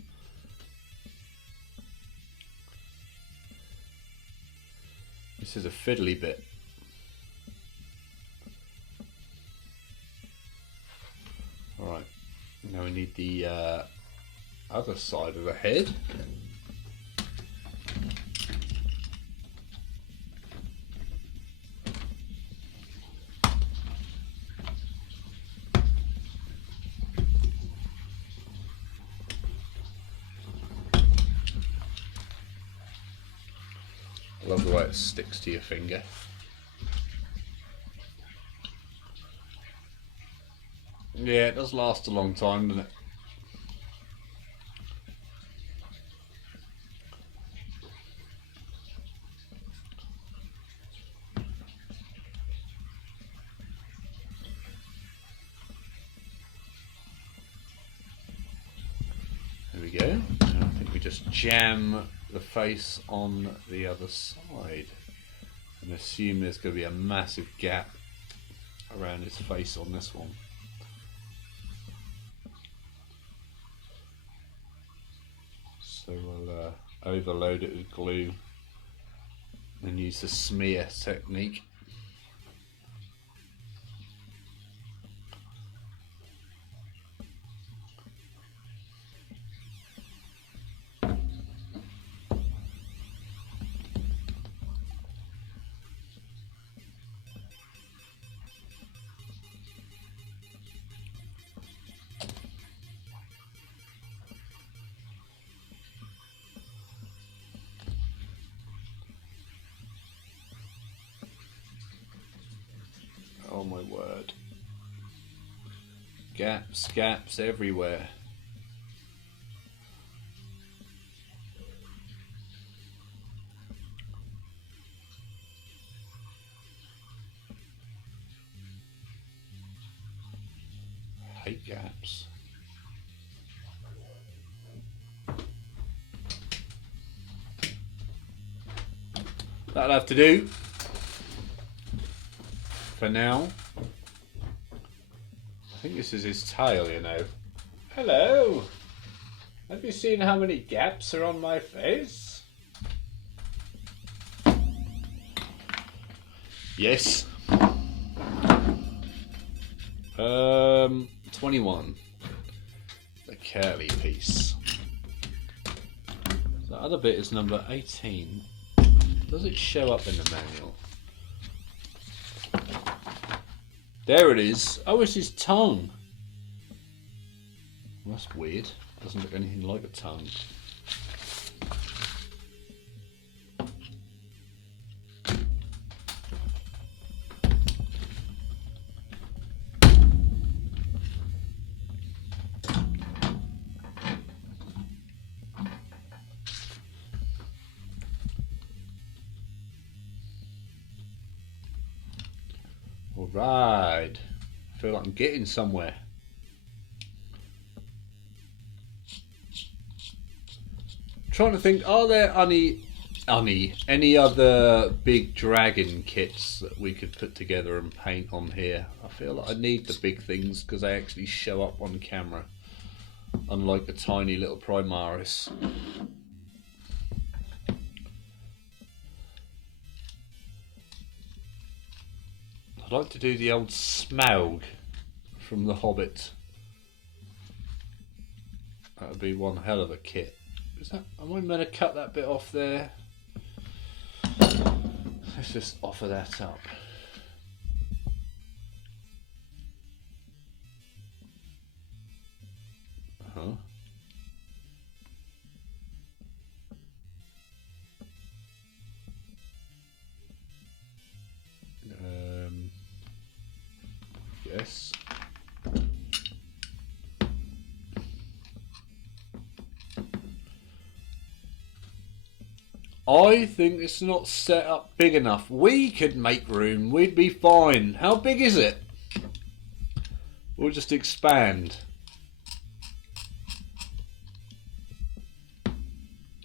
This is a fiddly bit. Alright, now we need the other side of the head. I love the way it sticks to your finger. Yeah, it does last a long time, doesn't it? There we go. And I think we just jam the face on the other side and assume there's going to be a massive gap around his face on this one. So we'll overload it with glue and use the smear technique. Oh my word. Gaps everywhere. 8 gaps. That'll have to do for now. I think this is his tail, you know. Hello! Have you seen how many gaps are on my face? Yes. 21. The curly piece. The other bit is number 18. Does it show up in the manual? There it is. Oh, it's his tongue. Well, that's weird. Doesn't look anything like a tongue. Alright. I feel like I'm getting somewhere. Trying to think, are there any other big dragon kits that we could put together and paint on here? I feel like I need the big things because they actually show up on camera, unlike a tiny little Primaris. I'd like to do the old Smaug from The Hobbit. That would be one hell of a kit. Is that, am I meant to cut that bit off there? Let's just offer that up. Yes. I think it's not set up big enough. We could make room. We'd be fine. How big is it? We'll just expand.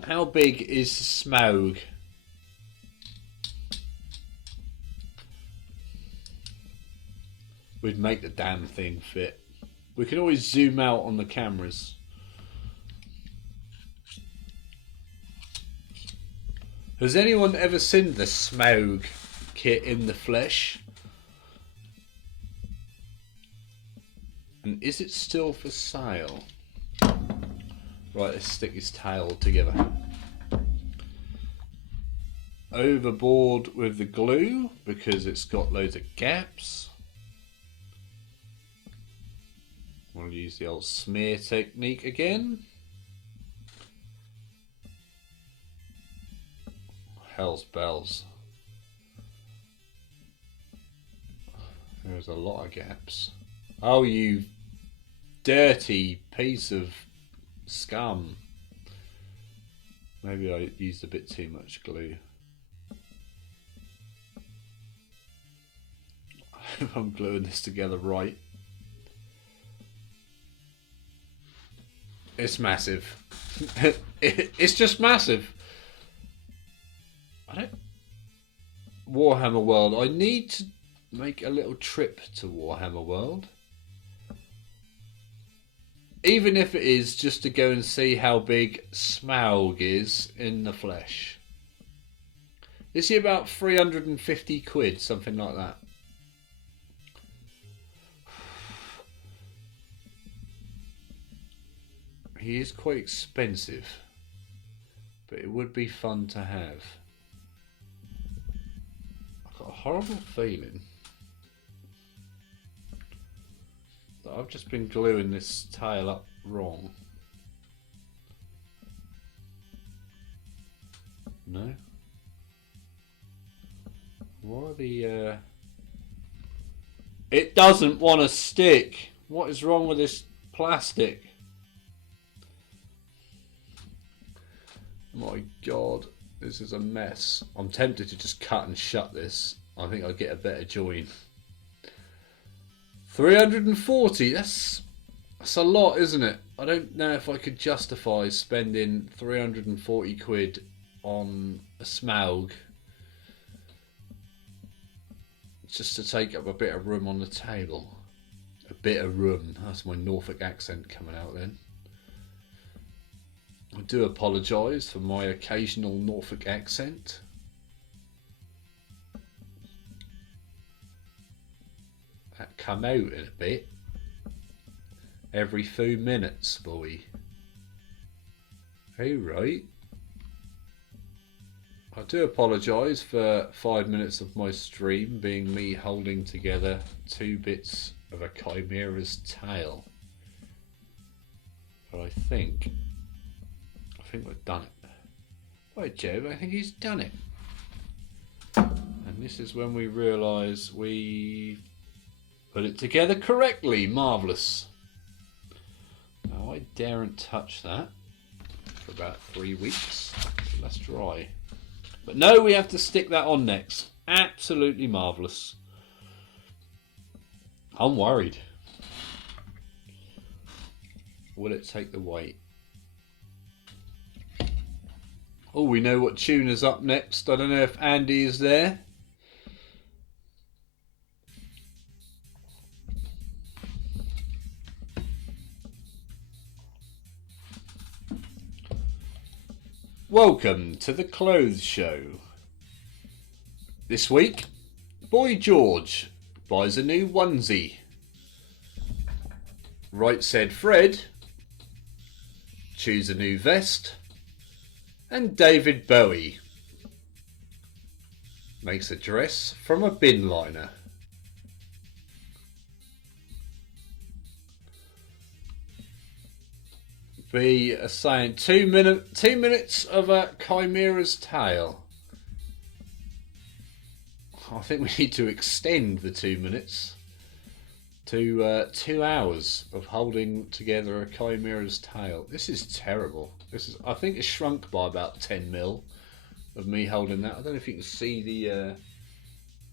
How big is Smaug? We'd make the damn thing fit. We can always zoom out on the cameras. Has anyone ever seen the Smaug kit in the flesh? And is it still for sale? Right, let's stick his tail together. Overboard with the glue because it's got loads of gaps. We'll use the old smear technique again. Hell's bells. There's a lot of gaps. Oh, you dirty piece of scum. Maybe I used a bit too much glue. I hope I'm gluing this together right. It's massive. It's just massive. Warhammer World. I need to make a little trip to Warhammer World. Even if it is just to go and see how big Smaug is in the flesh. Is he about 350 quid, something like that? He is quite expensive, but it would be fun to have. I've got a horrible feeling that I've just been gluing this tail up wrong. No? Why are the... It doesn't want to stick! What is wrong with this plastic? My God, this is a mess. I'm tempted to just cut and shut this. I think I'll get a better join. 340, that's It's a lot, isn't it? I don't know if I could justify spending 340 quid on a Smaug just to take up a bit of room on the table. A bit of room. That's my Norfolk accent coming out then. I do apologise for my occasional Norfolk accent. That come out in a bit. Every few minutes, boy. Hey, right. I do apologise for 5 minutes of my stream being me holding together 2 bits of a Chimera's tail. But I think we've done it. Right, Joe, I think he's done it. And this is when we realise we put it together correctly. Marvellous. Now I daren't touch that for about 3 weeks. So let's try. But no, we have to stick that on next. Absolutely marvellous. I'm worried. Will it take the weight? Oh, we know what tune is up next. I don't know if Andy is there. Welcome to the Clothes Show. This week, Boy George buys a new onesie. Right said Fred, choose a new vest. And David Bowie makes a dress from a bin liner. We are saying 2 minutes of a Chimera's tail. I think we need to extend the 2 minutes to 2 hours of holding together a Chimera's tail. This is terrible. I think it's shrunk by about 10 mil of me holding that. I don't know if you can see the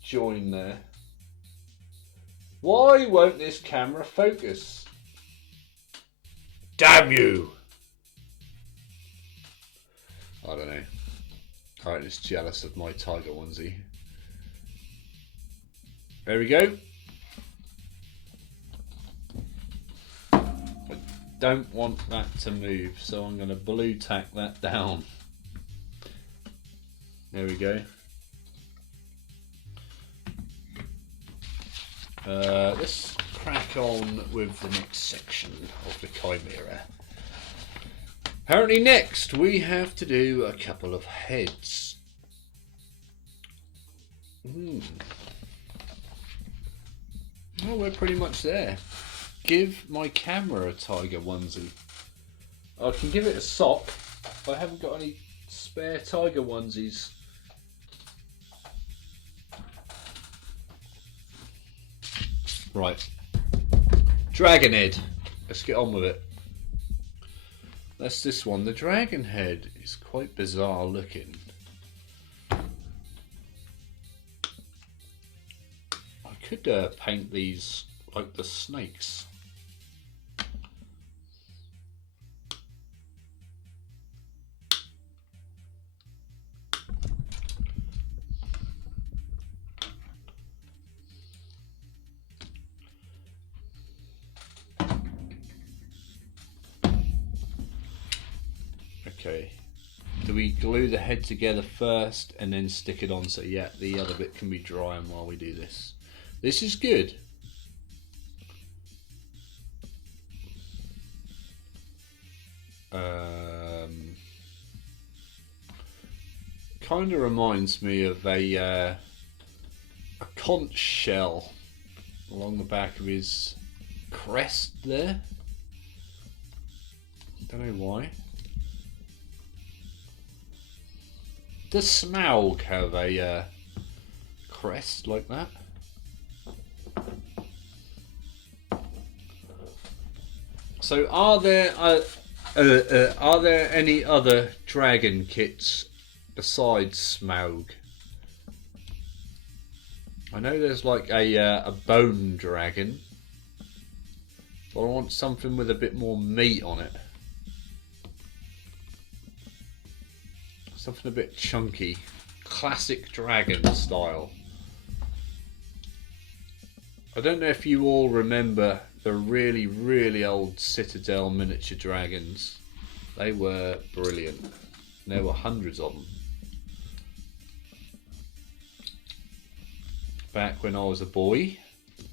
join there. Why won't this camera focus? Damn you! I don't know. I reckon it's jealous of my tiger onesie. There we go. Don't want that to move, so I'm going to blue tack that down. There we go. Let's crack on with the next section of the Chimera. Apparently next we have to do a couple of heads. Oh, we're pretty much there. Give my camera a tiger onesie. I can give it a sock. I haven't got any spare tiger onesies. Right. Dragon head. Let's get on with it. That's this one. The dragon head is quite bizarre looking. I could paint these like the snakes. Okay, do we glue the head together first and then stick it on so yeah, the other bit can be drying while we do this? This is good. Kind of reminds me of a conch shell along the back of his crest there. Don't know why. Does Smaug have a crest like that? So are there any other dragon kits besides Smaug? I know there's like a bone dragon. But I want something with a bit more meat on it. Something a bit chunky. Classic dragon style. I don't know if you all remember the really, really old Citadel miniature dragons. They were brilliant. There were hundreds of them. Back when I was a boy,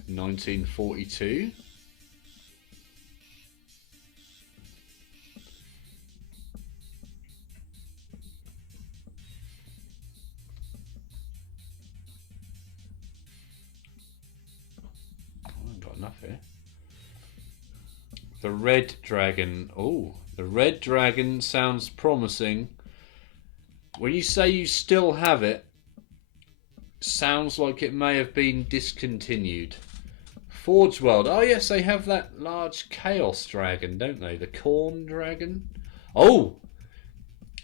1942. I haven't got enough here. The red dragon. Oh, the red dragon sounds promising. When you say you still have it, sounds like it may have been discontinued. Forge World. Oh yes, they have that large chaos dragon, don't they? The corn dragon. Oh,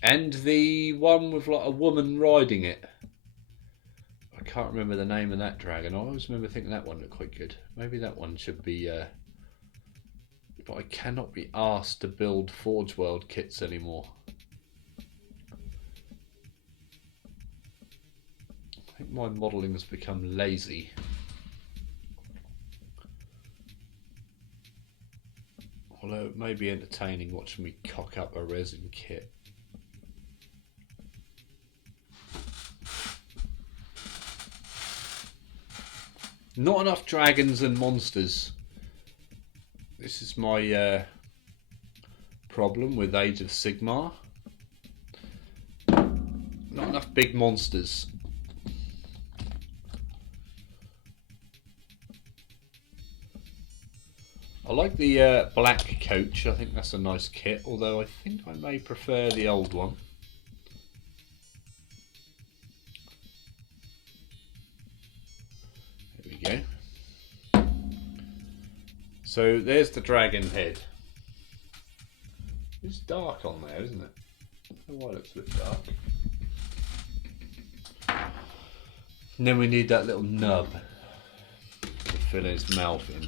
and the one with like a woman riding it. I can't remember the name of that dragon. I always remember thinking that one looked quite good. Maybe that one should be. But I cannot be asked to build Forge World kits anymore. I think my modelling has become lazy. Although it may be entertaining watching me cock up a resin kit. Not enough dragons and monsters. This is my problem with Age of Sigmar. Not enough big monsters. I like the black coach. I think that's a nice kit, although I think I may prefer the old one. There we go. So there's the dragon head. It's dark on there, isn't it? I don't know why it looks a bit dark. And then we need that little nub to fill his mouth in.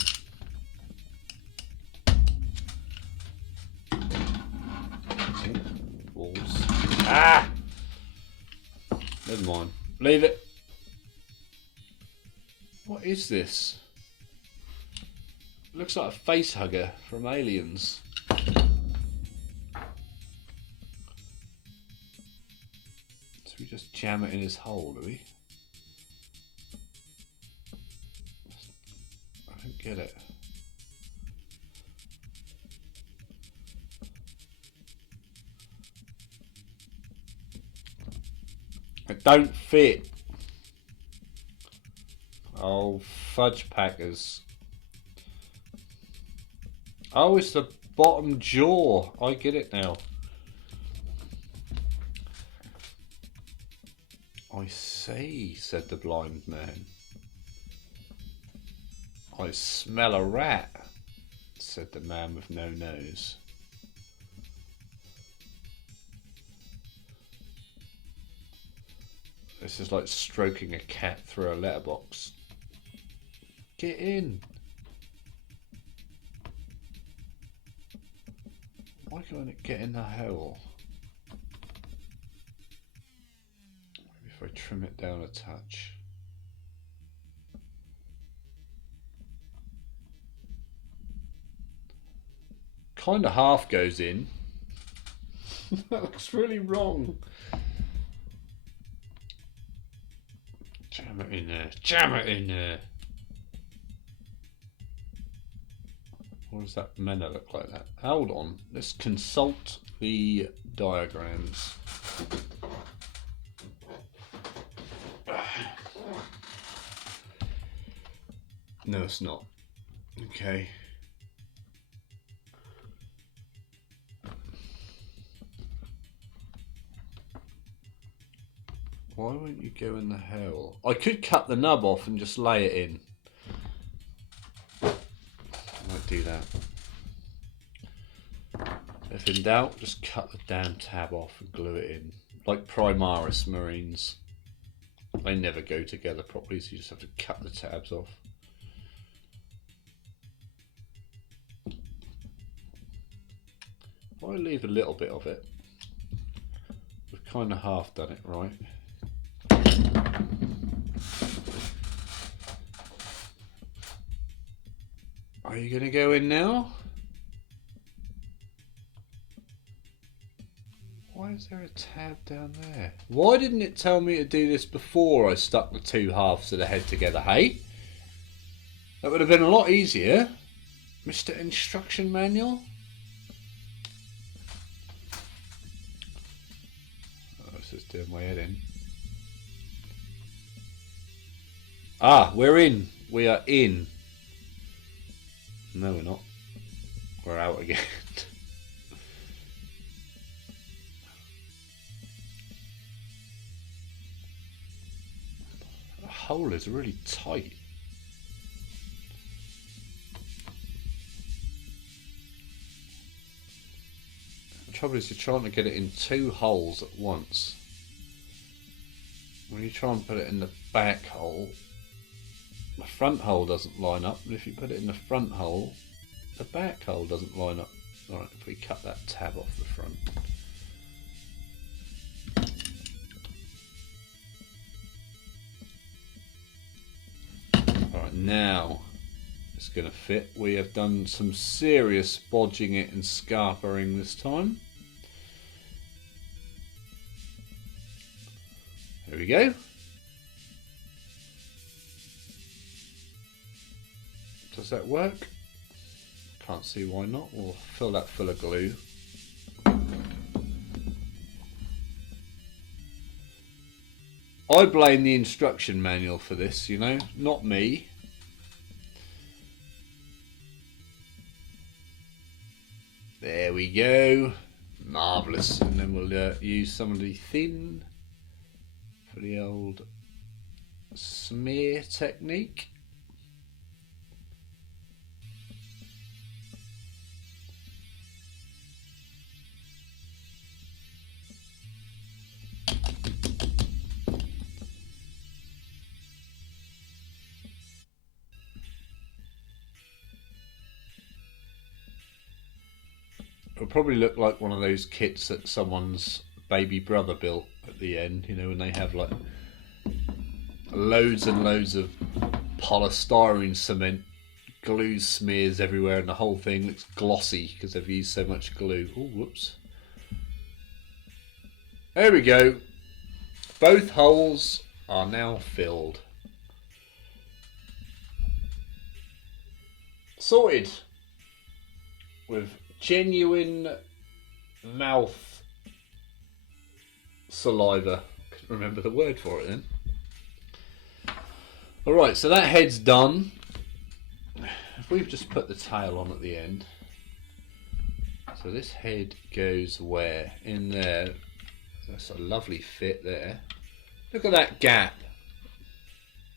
Balls. Ah! Never mind. Leave it. What is this? Looks like a face hugger from Aliens. So we just jam it in his hole, do we? I don't get it. It don't fit. Oh, fudge packers. Oh, it's the bottom jaw. I get it now. I see, said the blind man. I smell a rat, said the man with no nose. This is like stroking a cat through a letterbox. Get in. Why can't it get in the hole? Maybe if I trim it down a touch. Kind of half goes in. That looks really wrong. Jam it in there. Jam it in there. What does that manner look like that? Hold on. Let's consult the diagrams. No, it's not. Okay. Why won't you go in the hole? I could cut the nub off and just lay it in. I might do that. If in doubt, just cut the damn tab off and glue it in. Like Primaris Marines. They never go together properly, so you just have to cut the tabs off. I leave a little bit of it. We've kind of half done it right. Are you going to go in now? Why is there a tab down there? Why didn't it tell me to do this before I stuck the two halves of the head together, hey? That would have been a lot easier. Mr. Instruction Manual? Oh, it's just doing my head in. Ah, we're in. We are in. No, we're not. We're out again. The hole is really tight. The trouble is you're trying to get it in two holes at once. When you try and put it in the back hole, the front hole doesn't line up, and if you put it in the front hole, the back hole doesn't line up. Alright, if we cut that tab off the front. Alright, now it's going to fit. We have done some serious bodging it and scarpering this time. There we go. Does that work? Can't see why not. We'll fill that full of glue. I blame the instruction manual for this, you know, not me. There we go. Marvellous. And then we'll use some of the thin for the old smear technique. It'll probably look like one of those kits that someone's baby brother built at the end, you know, when they have like loads and loads of polystyrene cement, glue smears everywhere, and the whole thing looks glossy because they've used so much glue. Oh, whoops. There we go. Both holes are now filled. Sorted. With genuine mouth saliva. Couldn't remember the word for it then. Alright, so that head's done. If we've just put the tail on at the end. So this head goes where? In there. That's a lovely fit there. Look at that gap.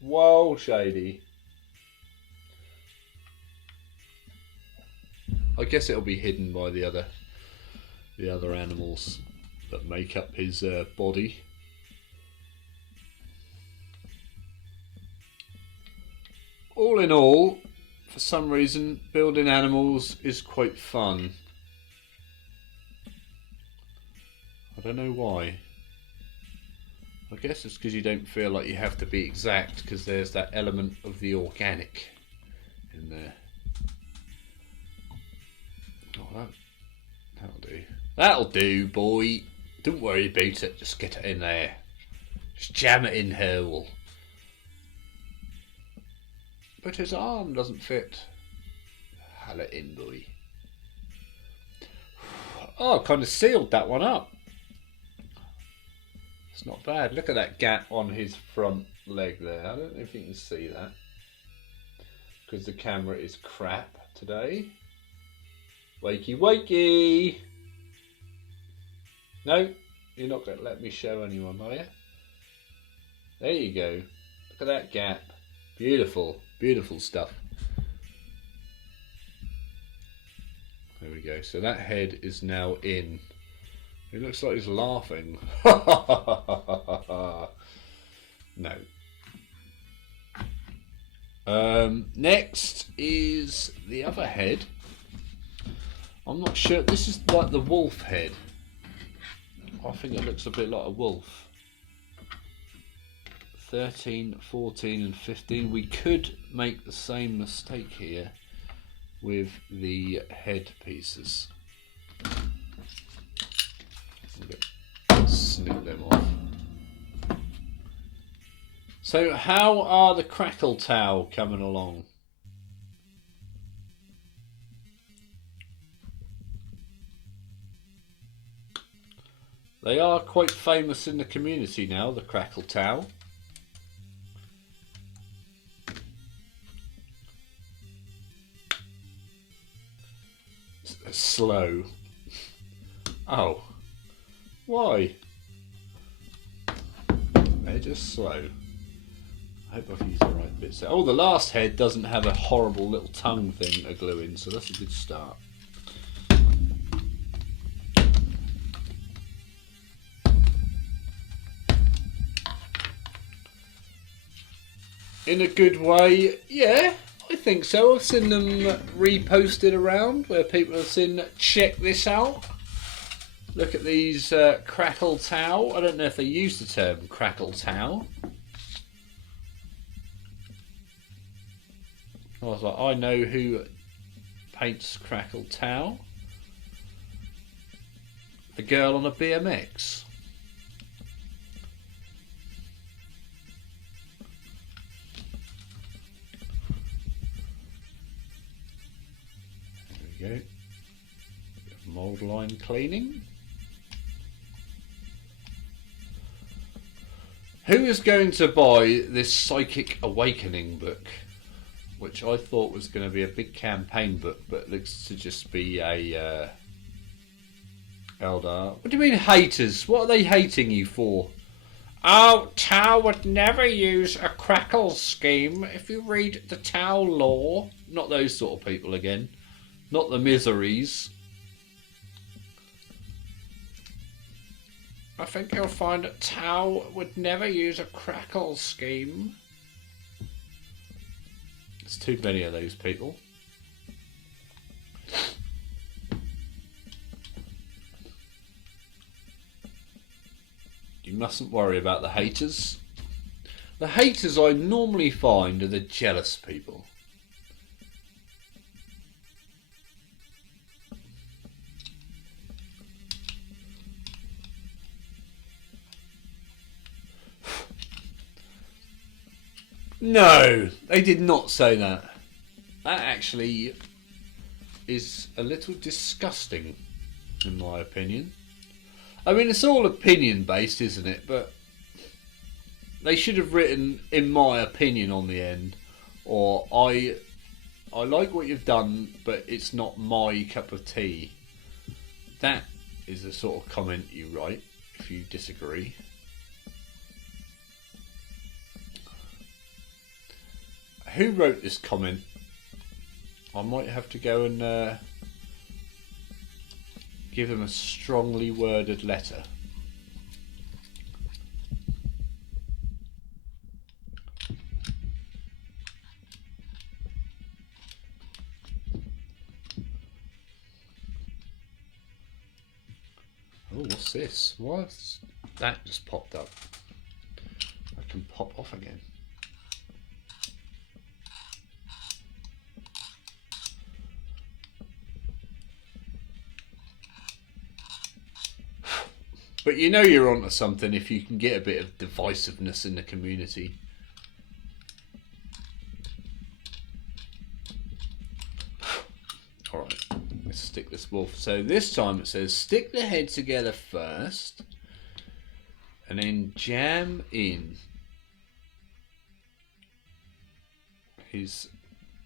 Whoa, shady. I guess it'll be hidden by the other animals that make up his body. All in all, for some reason, building animals is quite fun. I don't know why. I guess it's because you don't feel like you have to be exact, because there's that element of the organic in there. Oh, that'll do. That'll do, boy. Don't worry about it. Just get it in there. Just jam it in hole. But his arm doesn't fit. Hal it in, boy. Oh, kind of sealed that one up. It's not bad. Look at that gap on his front leg there. I don't know if you can see that, because the camera is crap today. Wakey, wakey! No, you're not going to let me show anyone, are you? There you go. Look at that gap. Beautiful, beautiful stuff. There we go. So that head is now in. It looks like he's laughing. No. Next is the other head. I'm not sure. This is like the wolf head. I think it looks a bit like a wolf. 13, 14 and 15. We could make the same mistake here with the head pieces. Snip them off. So how are the crackle towel coming along? They are quite famous in the community now, the crackle towel. Slow. Oh. Why? They're just slow. I hope I've used the right bits. Oh, the last head doesn't have a horrible little tongue thing to glue in, so that's a good start. In a good way, yeah, I think so. I've seen them reposted around where people have seen, check this out. Look at these crackle towel. I don't know if they use the term crackle towel. I was like, I know who paints crackle towel. The girl on a BMX. There we go. Mould line cleaning. Who is going to buy this Psychic Awakening book? Which I thought was going to be a big campaign book, but looks to just be a Eldar. What do you mean haters? What are they hating you for? Oh, Tau would never use a crackle scheme. If you read the Tau lore, not those sort of people again. Not the miseries. I think you'll find that Tau would never use a crackle scheme. There's too many of those people. You mustn't worry about the haters. The haters I normally find are the jealous people. No, they did not say that. That actually is a little disgusting, in my opinion. I mean, it's all opinion based, isn't it? But they should have written, in my opinion, on the end, or I like what you've done, but it's not my cup of tea. That is the sort of comment you write if you disagree. Who wrote this comment? I might have to go and give them a strongly worded letter. Oh, what's this? What's that just popped up? I can pop off again. But you know you're onto something if you can get a bit of divisiveness in the community. Alright, let's stick this wolf. So this time it says stick the head together first and then jam in his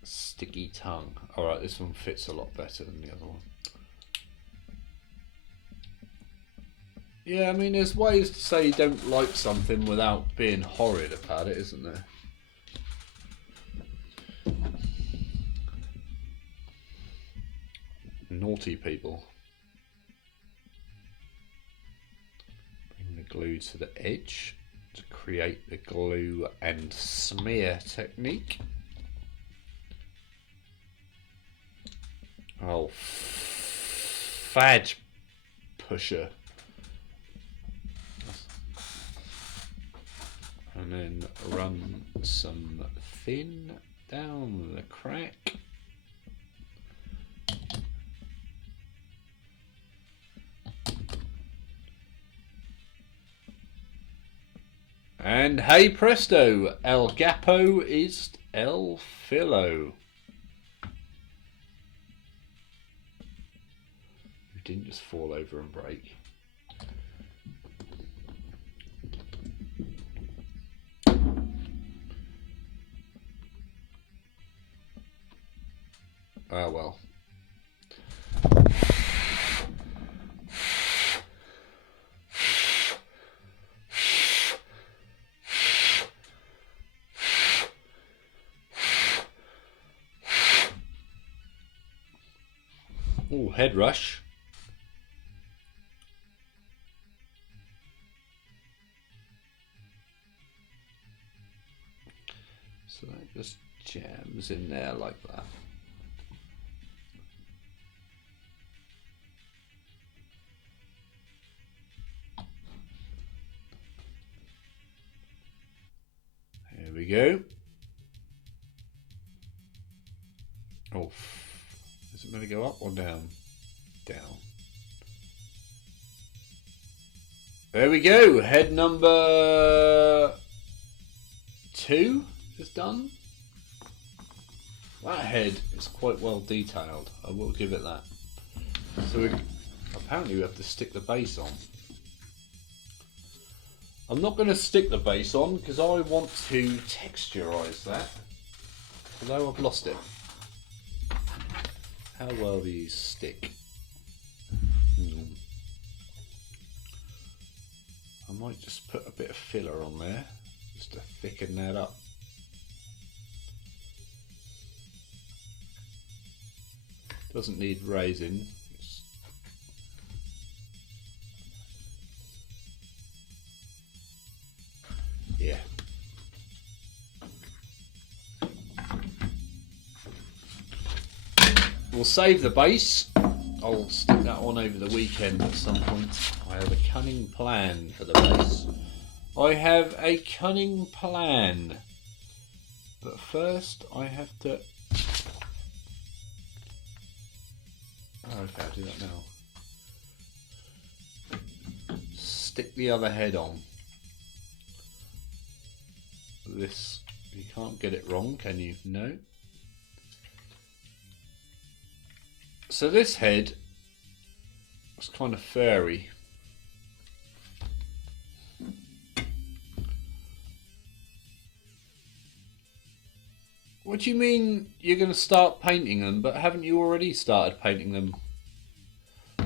sticky tongue. Alright, this one fits a lot better than the other one. Yeah, I mean, there's ways to say you don't like something without being horrid about it, isn't there? Naughty people. Bring the glue to the edge to create the glue and smear technique. Oh, fad pusher. And then run some thin down the crack. And hey presto, El Gapo is El Filo. You didn't just fall over and break. Oh well. Oh, head rush. So that just jams in there like that. Here we go. Oh, is it going to go up or down? Down. There we go. Head number 2 is done. That head is quite well detailed. I will give it that. So apparently we have to stick the base on. I'm not going to stick the base on because I want to texturize that. Although I've lost it. How well these stick. I might just put a bit of filler on there just to thicken that up. Doesn't need raising. Yeah. We'll save the base. I'll stick that on over the weekend at some point. I have a cunning plan for the base. I have a cunning plan. But first I have to... Oh, okay, I'll do that now. Stick the other head on. This, you can't get it wrong, can you? No. So this head was kind of furry. What do you mean you're going to start painting them, but haven't you already started painting them?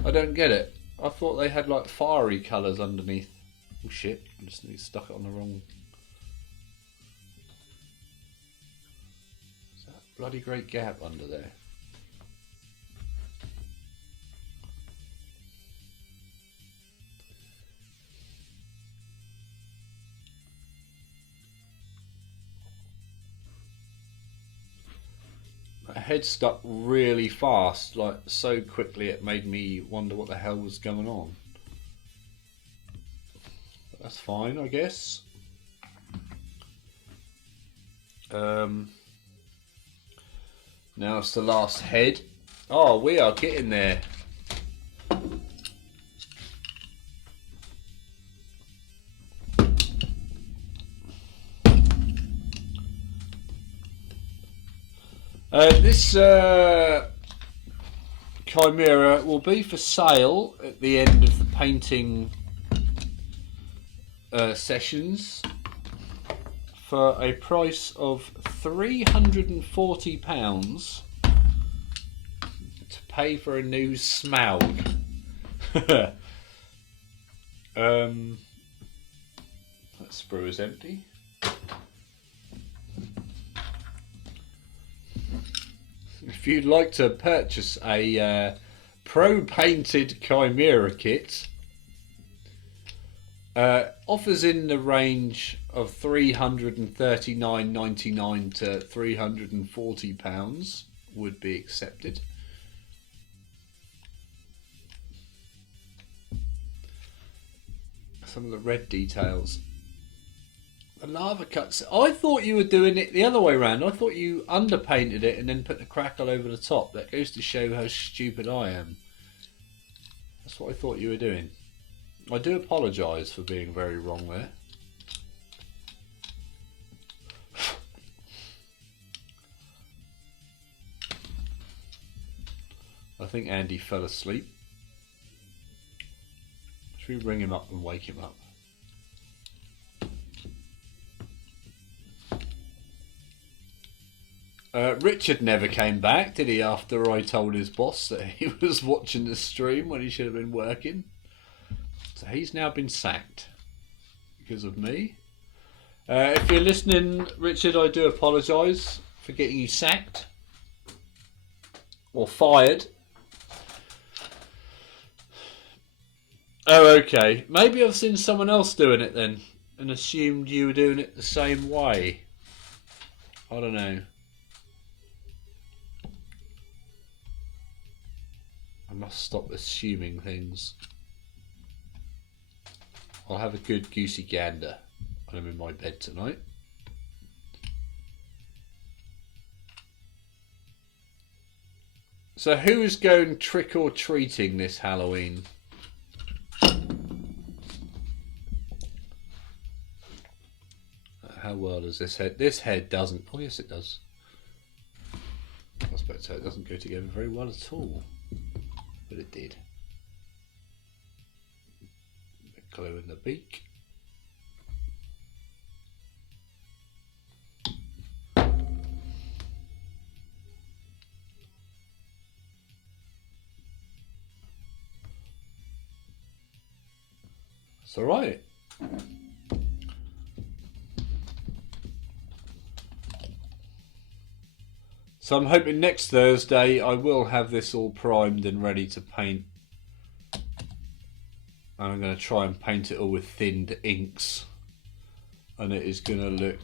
I don't get it. I thought they had like fiery colours underneath. Oh shit, I just stuck it on the wrong... Is that a bloody great gap under there? My head stuck really fast, like so quickly it made me wonder what the hell was going on. But that's fine, I guess. Now it's the last head. Oh, we are getting there. This Chimera will be for sale at the end of the painting sessions for a price of £340 to pay for a new Smaug. That sprue is empty. If you'd like to purchase a pro-painted Chimera kit, offers in the range of £339.99 to £340 would be accepted. some of the red details. The lava cuts. I thought you were doing it the other way around. I thought you underpainted it and then put the crackle over the top. That goes to show how stupid I am. That's what I thought you were doing. I do apologise for being very wrong there. I think Andy fell asleep. Should we ring him up and wake him up? Richard never came back, did he, after I told his boss that he was watching the stream when he should have been working? So he's now been sacked because of me. If you're listening, Richard, I do apologise for getting you sacked or fired. Oh, okay. Maybe I've seen someone else doing it then and assumed you were doing it the same way. I don't know. I must stop assuming things. I'll have a good goosey gander when I'm in my bed tonight. So who is going trick-or-treating this Halloween? How well does this head? This head doesn't. Oh yes, it does. I was about to say it doesn't go together very well at all, but it did. A bit glue in the beak. It's all right. So I'm hoping next Thursday I will have this all primed and ready to paint. And I'm going to try and paint it all with thinned inks. And it is going to look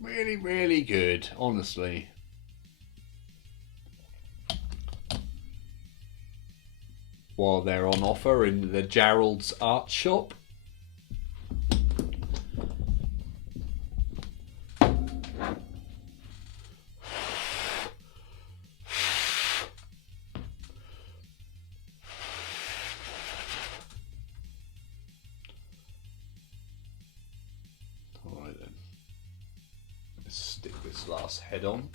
really, really good, honestly. While they're on offer in the Gerald's art shop. Last head on.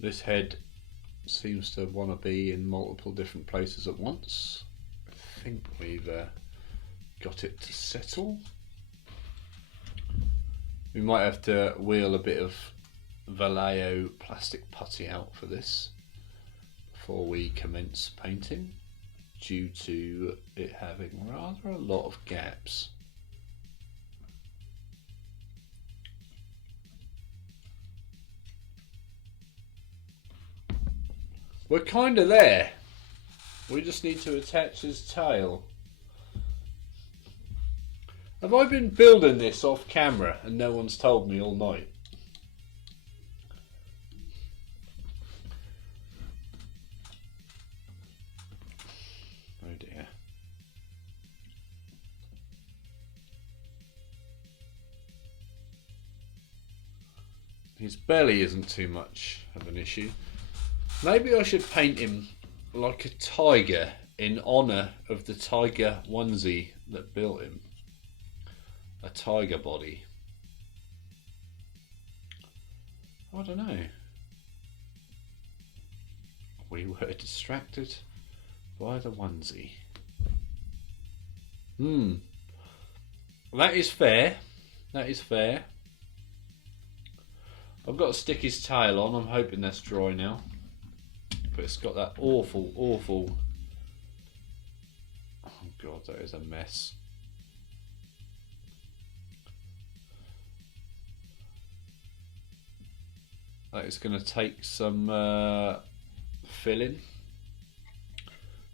This head seems to want to be in multiple different places at once. I think we've got it to settle. We might have to wheel a bit of Vallejo plastic putty out for this before we commence painting, due to it having rather a lot of gaps. We're kind of there. We just need to attach his tail. Have I been building this off camera and no one's told me all night? Oh dear. His belly isn't too much of an issue. Maybe I should paint him like a tiger in honour of the tiger onesie that built him. A tiger body. I don't know. We were distracted by the onesie. That is fair. That is fair. I've got to stick his tail on. I'm hoping that's dry now. But it's got that awful, awful... Oh God, that is a mess. That is going to take some filling.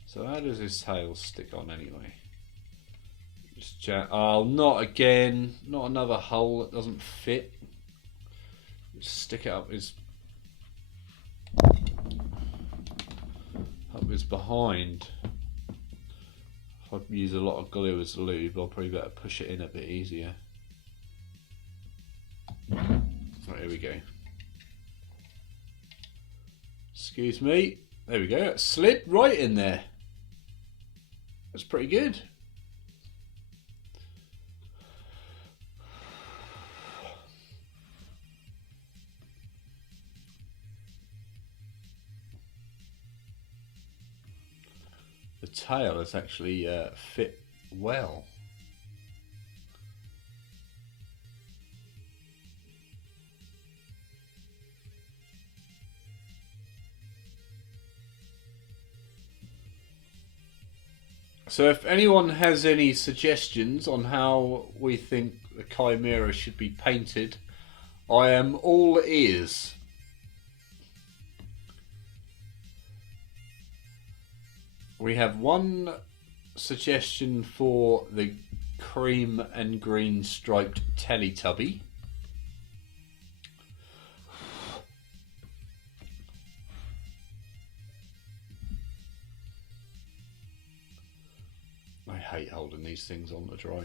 So how does his tail stick on anyway? Just oh, not again. Not another hole that doesn't fit. Just stick it up his behind. If I use a lot of glue as lube, I'll probably better push it in a bit easier. Right, here we go. Excuse me. There we go. It slid right in there. That's pretty good. The tail has actually fit well. So if anyone has any suggestions on how we think the Chimera should be painted, I am all ears. We have one suggestion for the cream and green striped Teletubby. I hate holding these things on the dry.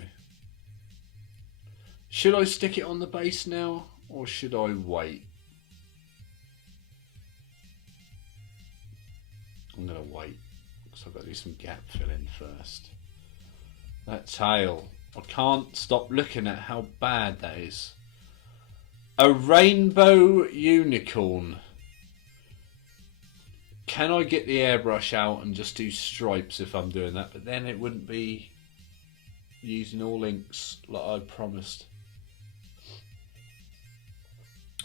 Should I stick it on the base now, or should I wait? I'm going to wait, because I've got to do some gap filling first. That tail. I can't stop looking at how bad that is. A rainbow unicorn. Can I get the airbrush out and just do stripes if I'm doing that? But then it wouldn't be using all inks like I promised.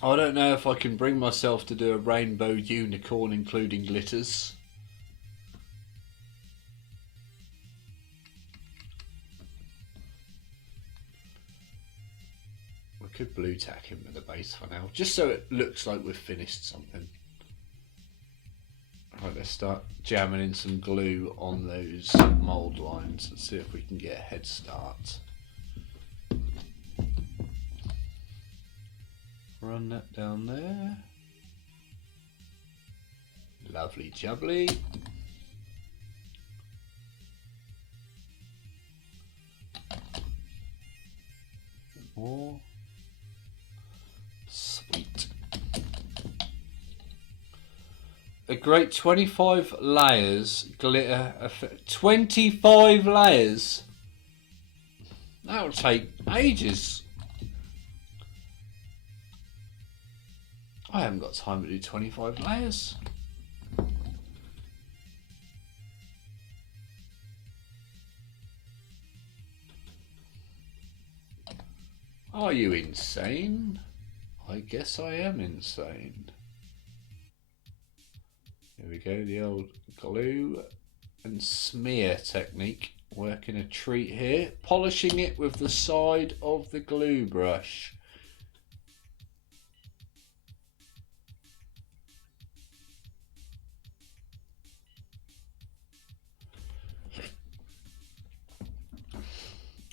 I don't know if I can bring myself to do a rainbow unicorn including glitters. We could blue tack him with the base for now, just so it looks like we've finished something. Right, let's start jamming in some glue on those mould lines and see if we can get a head start. Run that down there. Lovely jubbly. More. Sweet. A great 25 layers glitter effect. 25 layers? That'll take ages. I haven't got time to do 25 layers. Are you insane? I guess I am insane. Here we go, the old glue and smear technique. Working a treat here. Polishing it with the side of the glue brush.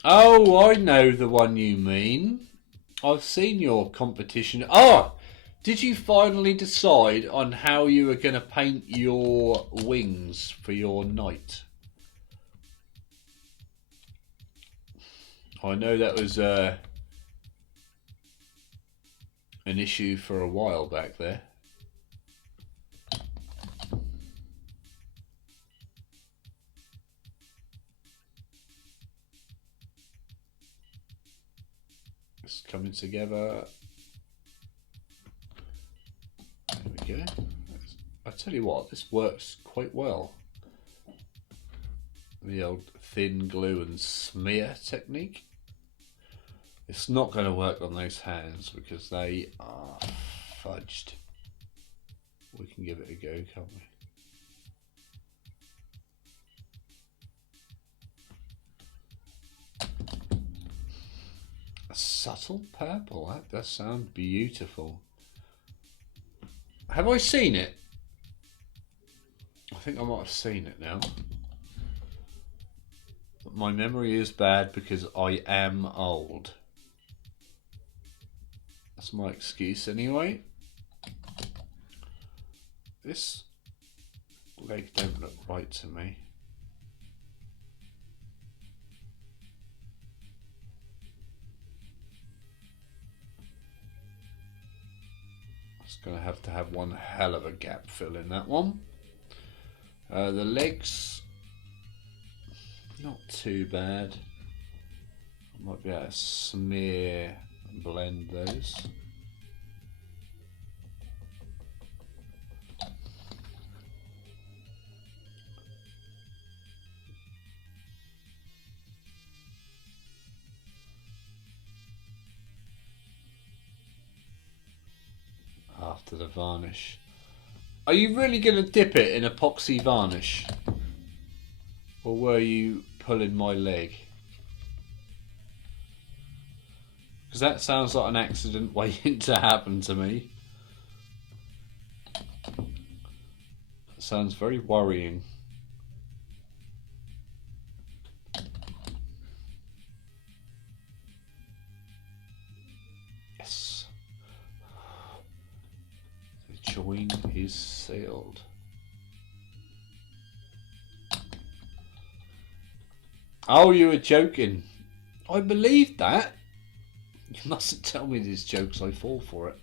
Oh, I know the one you mean. I've seen your competition. Oh! Did you finally decide on how you were going to paint your wings for your knight? I know that was an issue for a while back there. It's coming together. There we go. I tell you what, this works quite well. The old thin glue and smear technique. It's not going to work on those hands because they are fudged. We can give it a go, can't we? A subtle purple, that does sound beautiful. Have I seen it? I think I might have seen it now. But my memory is bad because I am old. That's my excuse anyway. This leg don't look right to me. It's going to have one hell of a gap fill in that one. The legs, not too bad. I might be able to smear and blend those. After the varnish. Are you really going to dip it in epoxy varnish? Or were you pulling my leg? Because that sounds like an accident waiting to happen to me. That sounds very worrying. Yes. The join is sealed. Oh, you were joking. I believed that. You mustn't tell me these jokes, I fall for it.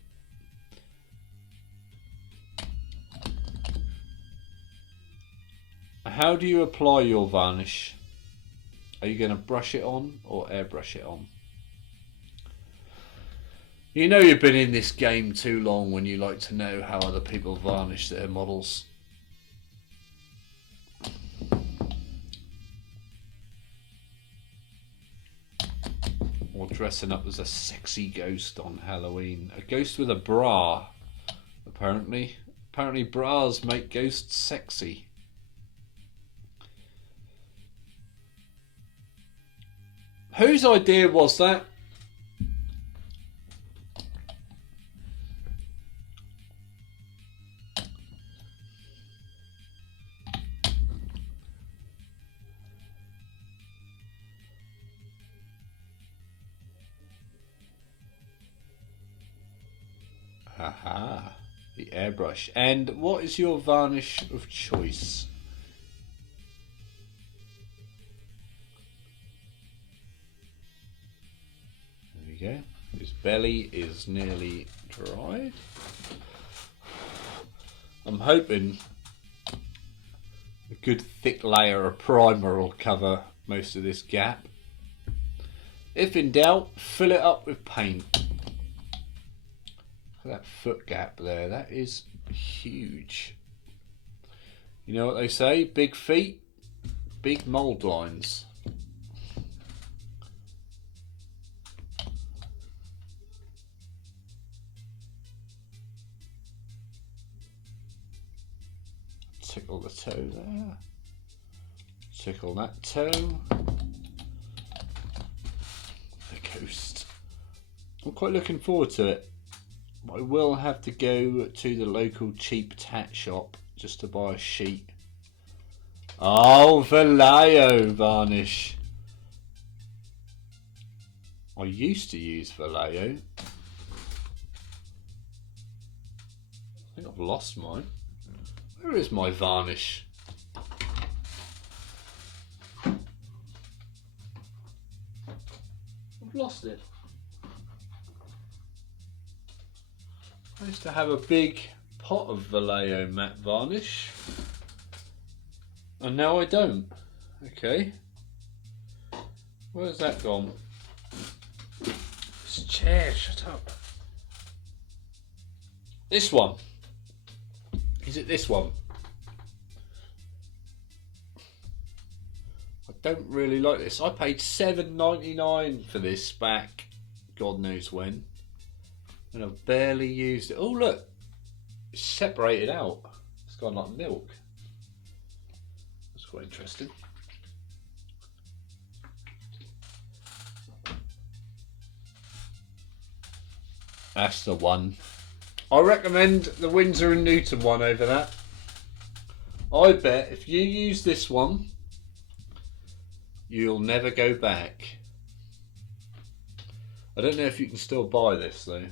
How do you apply your varnish? Are you going to brush it on or airbrush it on? You know you've been in this game too long when you like to know how other people varnish their models. Or dressing up as a sexy ghost on Halloween. A ghost with a bra, apparently. Apparently bras make ghosts sexy. Whose idea was that? Aha, the airbrush. And what is your varnish of choice? There we go. His belly is nearly dried. I'm hoping a good thick layer of primer will cover most of this gap. If in doubt, fill it up with paint. That foot gap there, that is huge. You know what they say, big feet, big mould lines. Tickle the toe there. Tickle that toe. The ghost. I'm quite looking forward to it. I will have to go to the local cheap tat shop just to buy a sheet. Oh, Vallejo varnish. I used to use Vallejo. I think I've lost mine. Where is my varnish? I've lost it. I used to have a big pot of Vallejo matte varnish, and now I don't. Okay, where's that gone? This chair, shut up. This one. Is it this one? I don't really like this. I paid $7.99 for this back God knows when. And I've barely used it. Oh look, it's separated out. It's gone like milk. That's quite interesting. That's the one. I recommend the Winsor & Newton one over that. I bet if you use this one, you'll never go back. I don't know if you can still buy this though.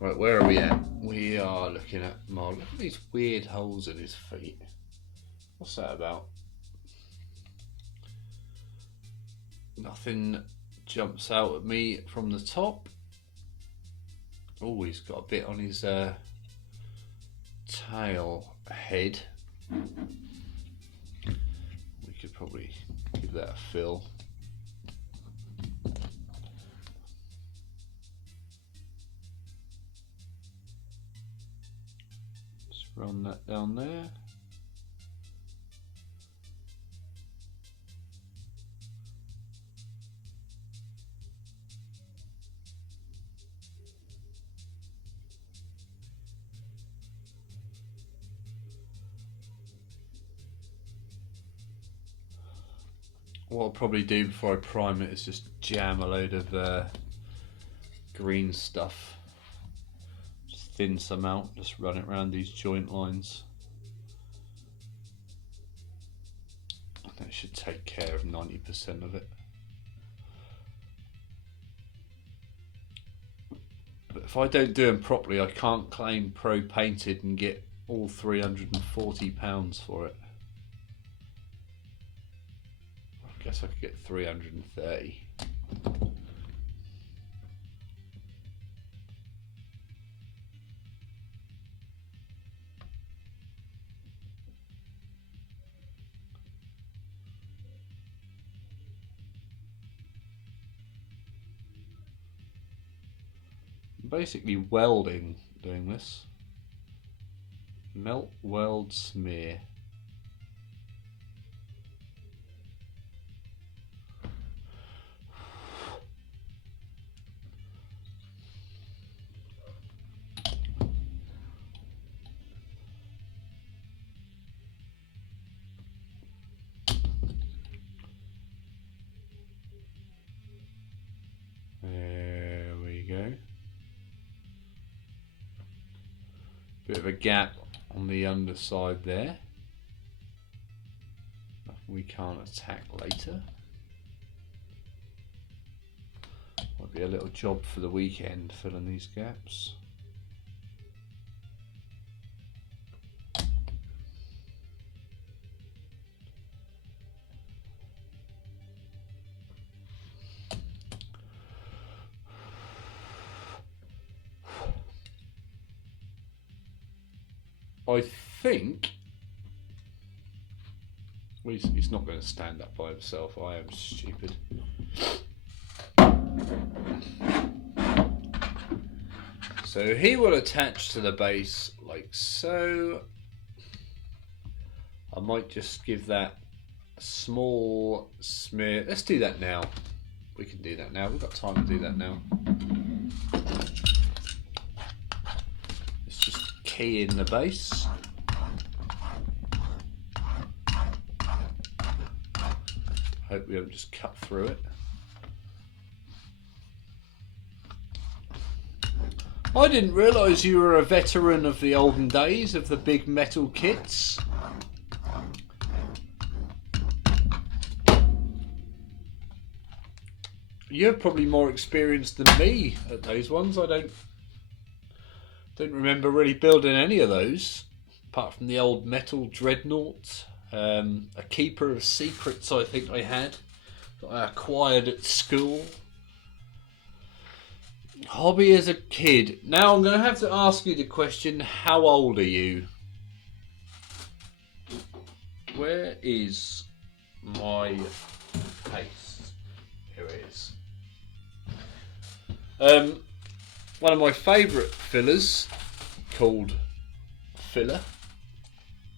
Right, where are we at? We are looking at Mark. Look at these weird holes in his feet. What's that about? Nothing jumps out at me from the top. Oh, he's got a bit on his tail head. We could probably give that a fill. Just run that down there. What I'll probably do before I prime it is just jam a load of green stuff. Just thin some out, just run it around these joint lines. That should take care of 90% of it. But if I don't do them properly, I can't claim pro painted and get all £340 for it. I guess I could get 330. I'm basically welding doing this. Melt, weld, smear. There we go. Bit of a gap on the underside there. We can't attack later. Might be a little job for the weekend, filling these gaps. I think well, he's not going to stand up by himself. I am stupid. So he will attach to the base like so. I might just give that a small smear. Let's do that now. We can do that now. We've got time to do that now. Let's just key in the base. Hope we haven't just cut through it. I didn't realise you were a veteran of the olden days of the big metal kits. You're probably more experienced than me at those ones. I don't remember really building any of those, apart from the old metal dreadnought. A Keeper of Secrets I think I had, that I acquired at school. Hobby as a kid. Now I'm going to have to ask you the question, how old are you? Where is my case? Here it is. One of my favourite fillers, called Filler,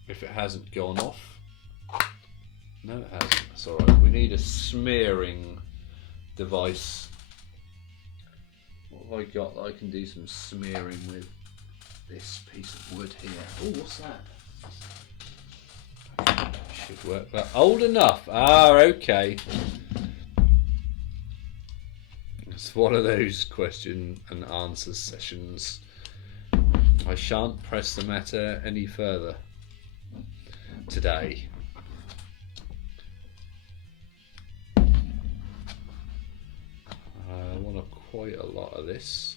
if it hasn't gone off. No, it hasn't. It's alright. We need a smearing device. What have I got that I can do some smearing with? This piece of wood here. Oh, what's that? Should work, but old enough. Ah, okay. It's one of those question and answer sessions. I shan't press the matter any further today. I want quite a lot of this.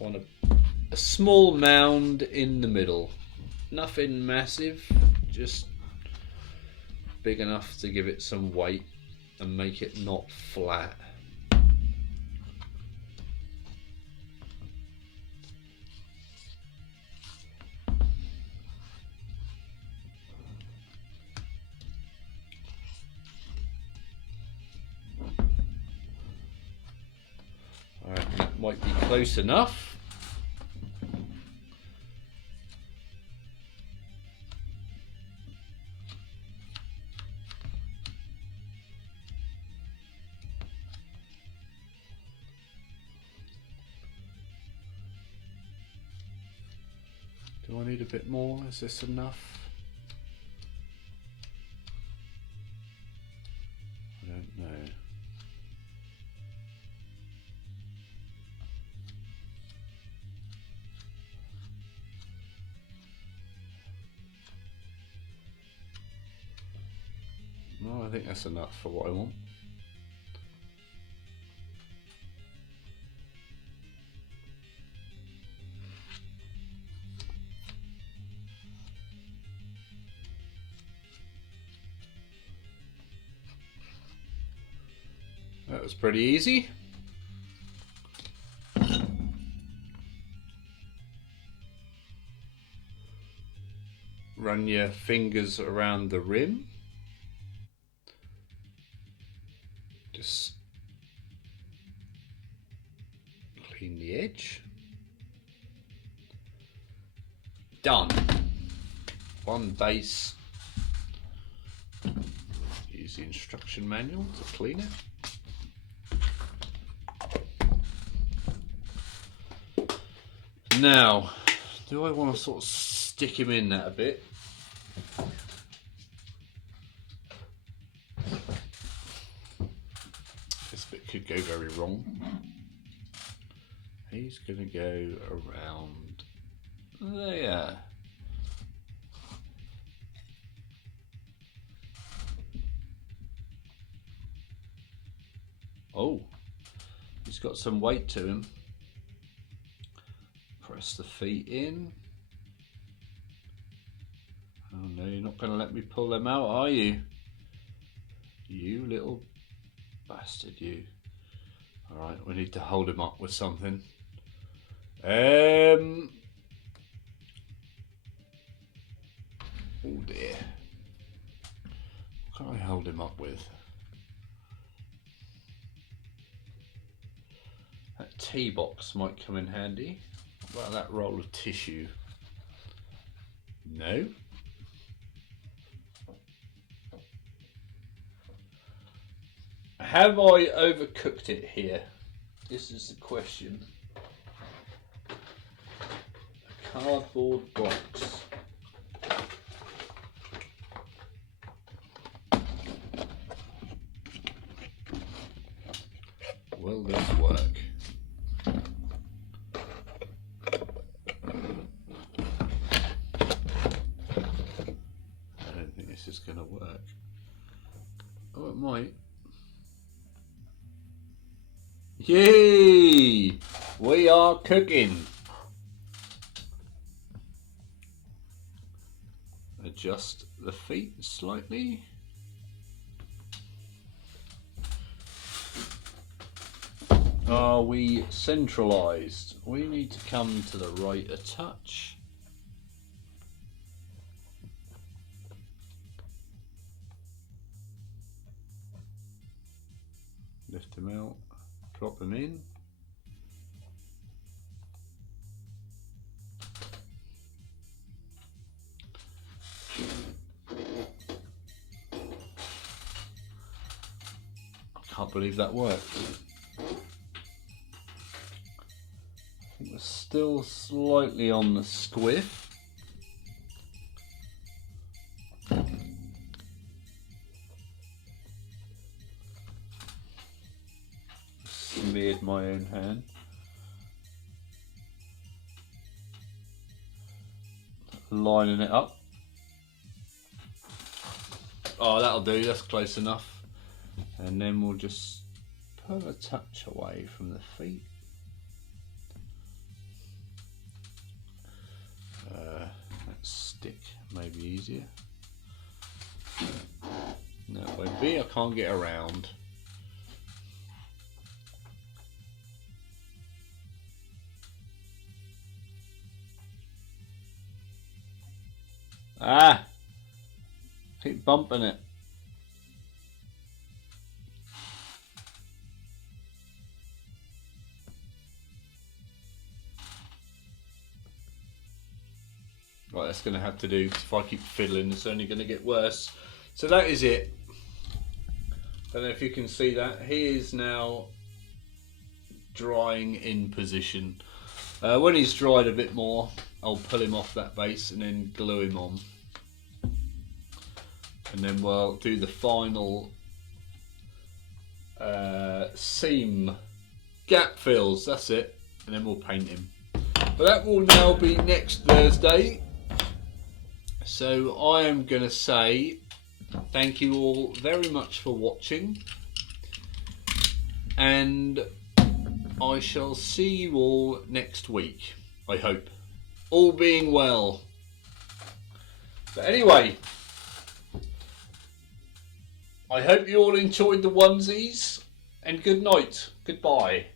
I want a small mound in the middle. Nothing massive, just big enough to give it some weight and make it not flat. I reckon that might be close enough. Do I need a bit more? Is this enough? I don't know. No, I think that's enough for what I want. That was pretty easy. Run your fingers around the rim. Just clean the edge. Done. One base. Use the instruction manual to clean it. Now, do I want to sort of stick him in that a bit? This bit could go very wrong. He's going to go around there. Oh, he's got some weight to him. Press the feet in. Oh no, you're not going to let me pull them out, are you? You little bastard, you. Alright, we need to hold him up with something. Oh dear. What can I hold him up with? That tea box might come in handy. What about that roll of tissue? No. Have I overcooked it here? This is the question. A cardboard box. Will this work? I don't think this is going to work. Oh, it might. Yay! We are cooking. Adjust the feet slightly. Are we centralized? We need to come to the right a touch. Lift him out. Drop them in. Can't believe that worked. I think we're still slightly on the squiff. Smeared my own hand. Lining it up. Oh, that'll do, that's close enough. And then we'll just pull a touch away from the feet. That stick may be easier. No, it won't be, I can't get around. Ah! Keep bumping it. Right, that's going to have to do, because if I keep fiddling it's only going to get worse. So that is it. Don't know if you can see that. He is now drying in position. When he's dried a bit more, I'll pull him off that base and then glue him on. And then we'll do the final seam gap fills, that's it. And then we'll paint him. But that will now be next Thursday. So I am going to say thank you all very much for watching. And I shall see you all next week, I hope. All being well. But anyway, I hope you all enjoyed the onesies, and good night. Goodbye.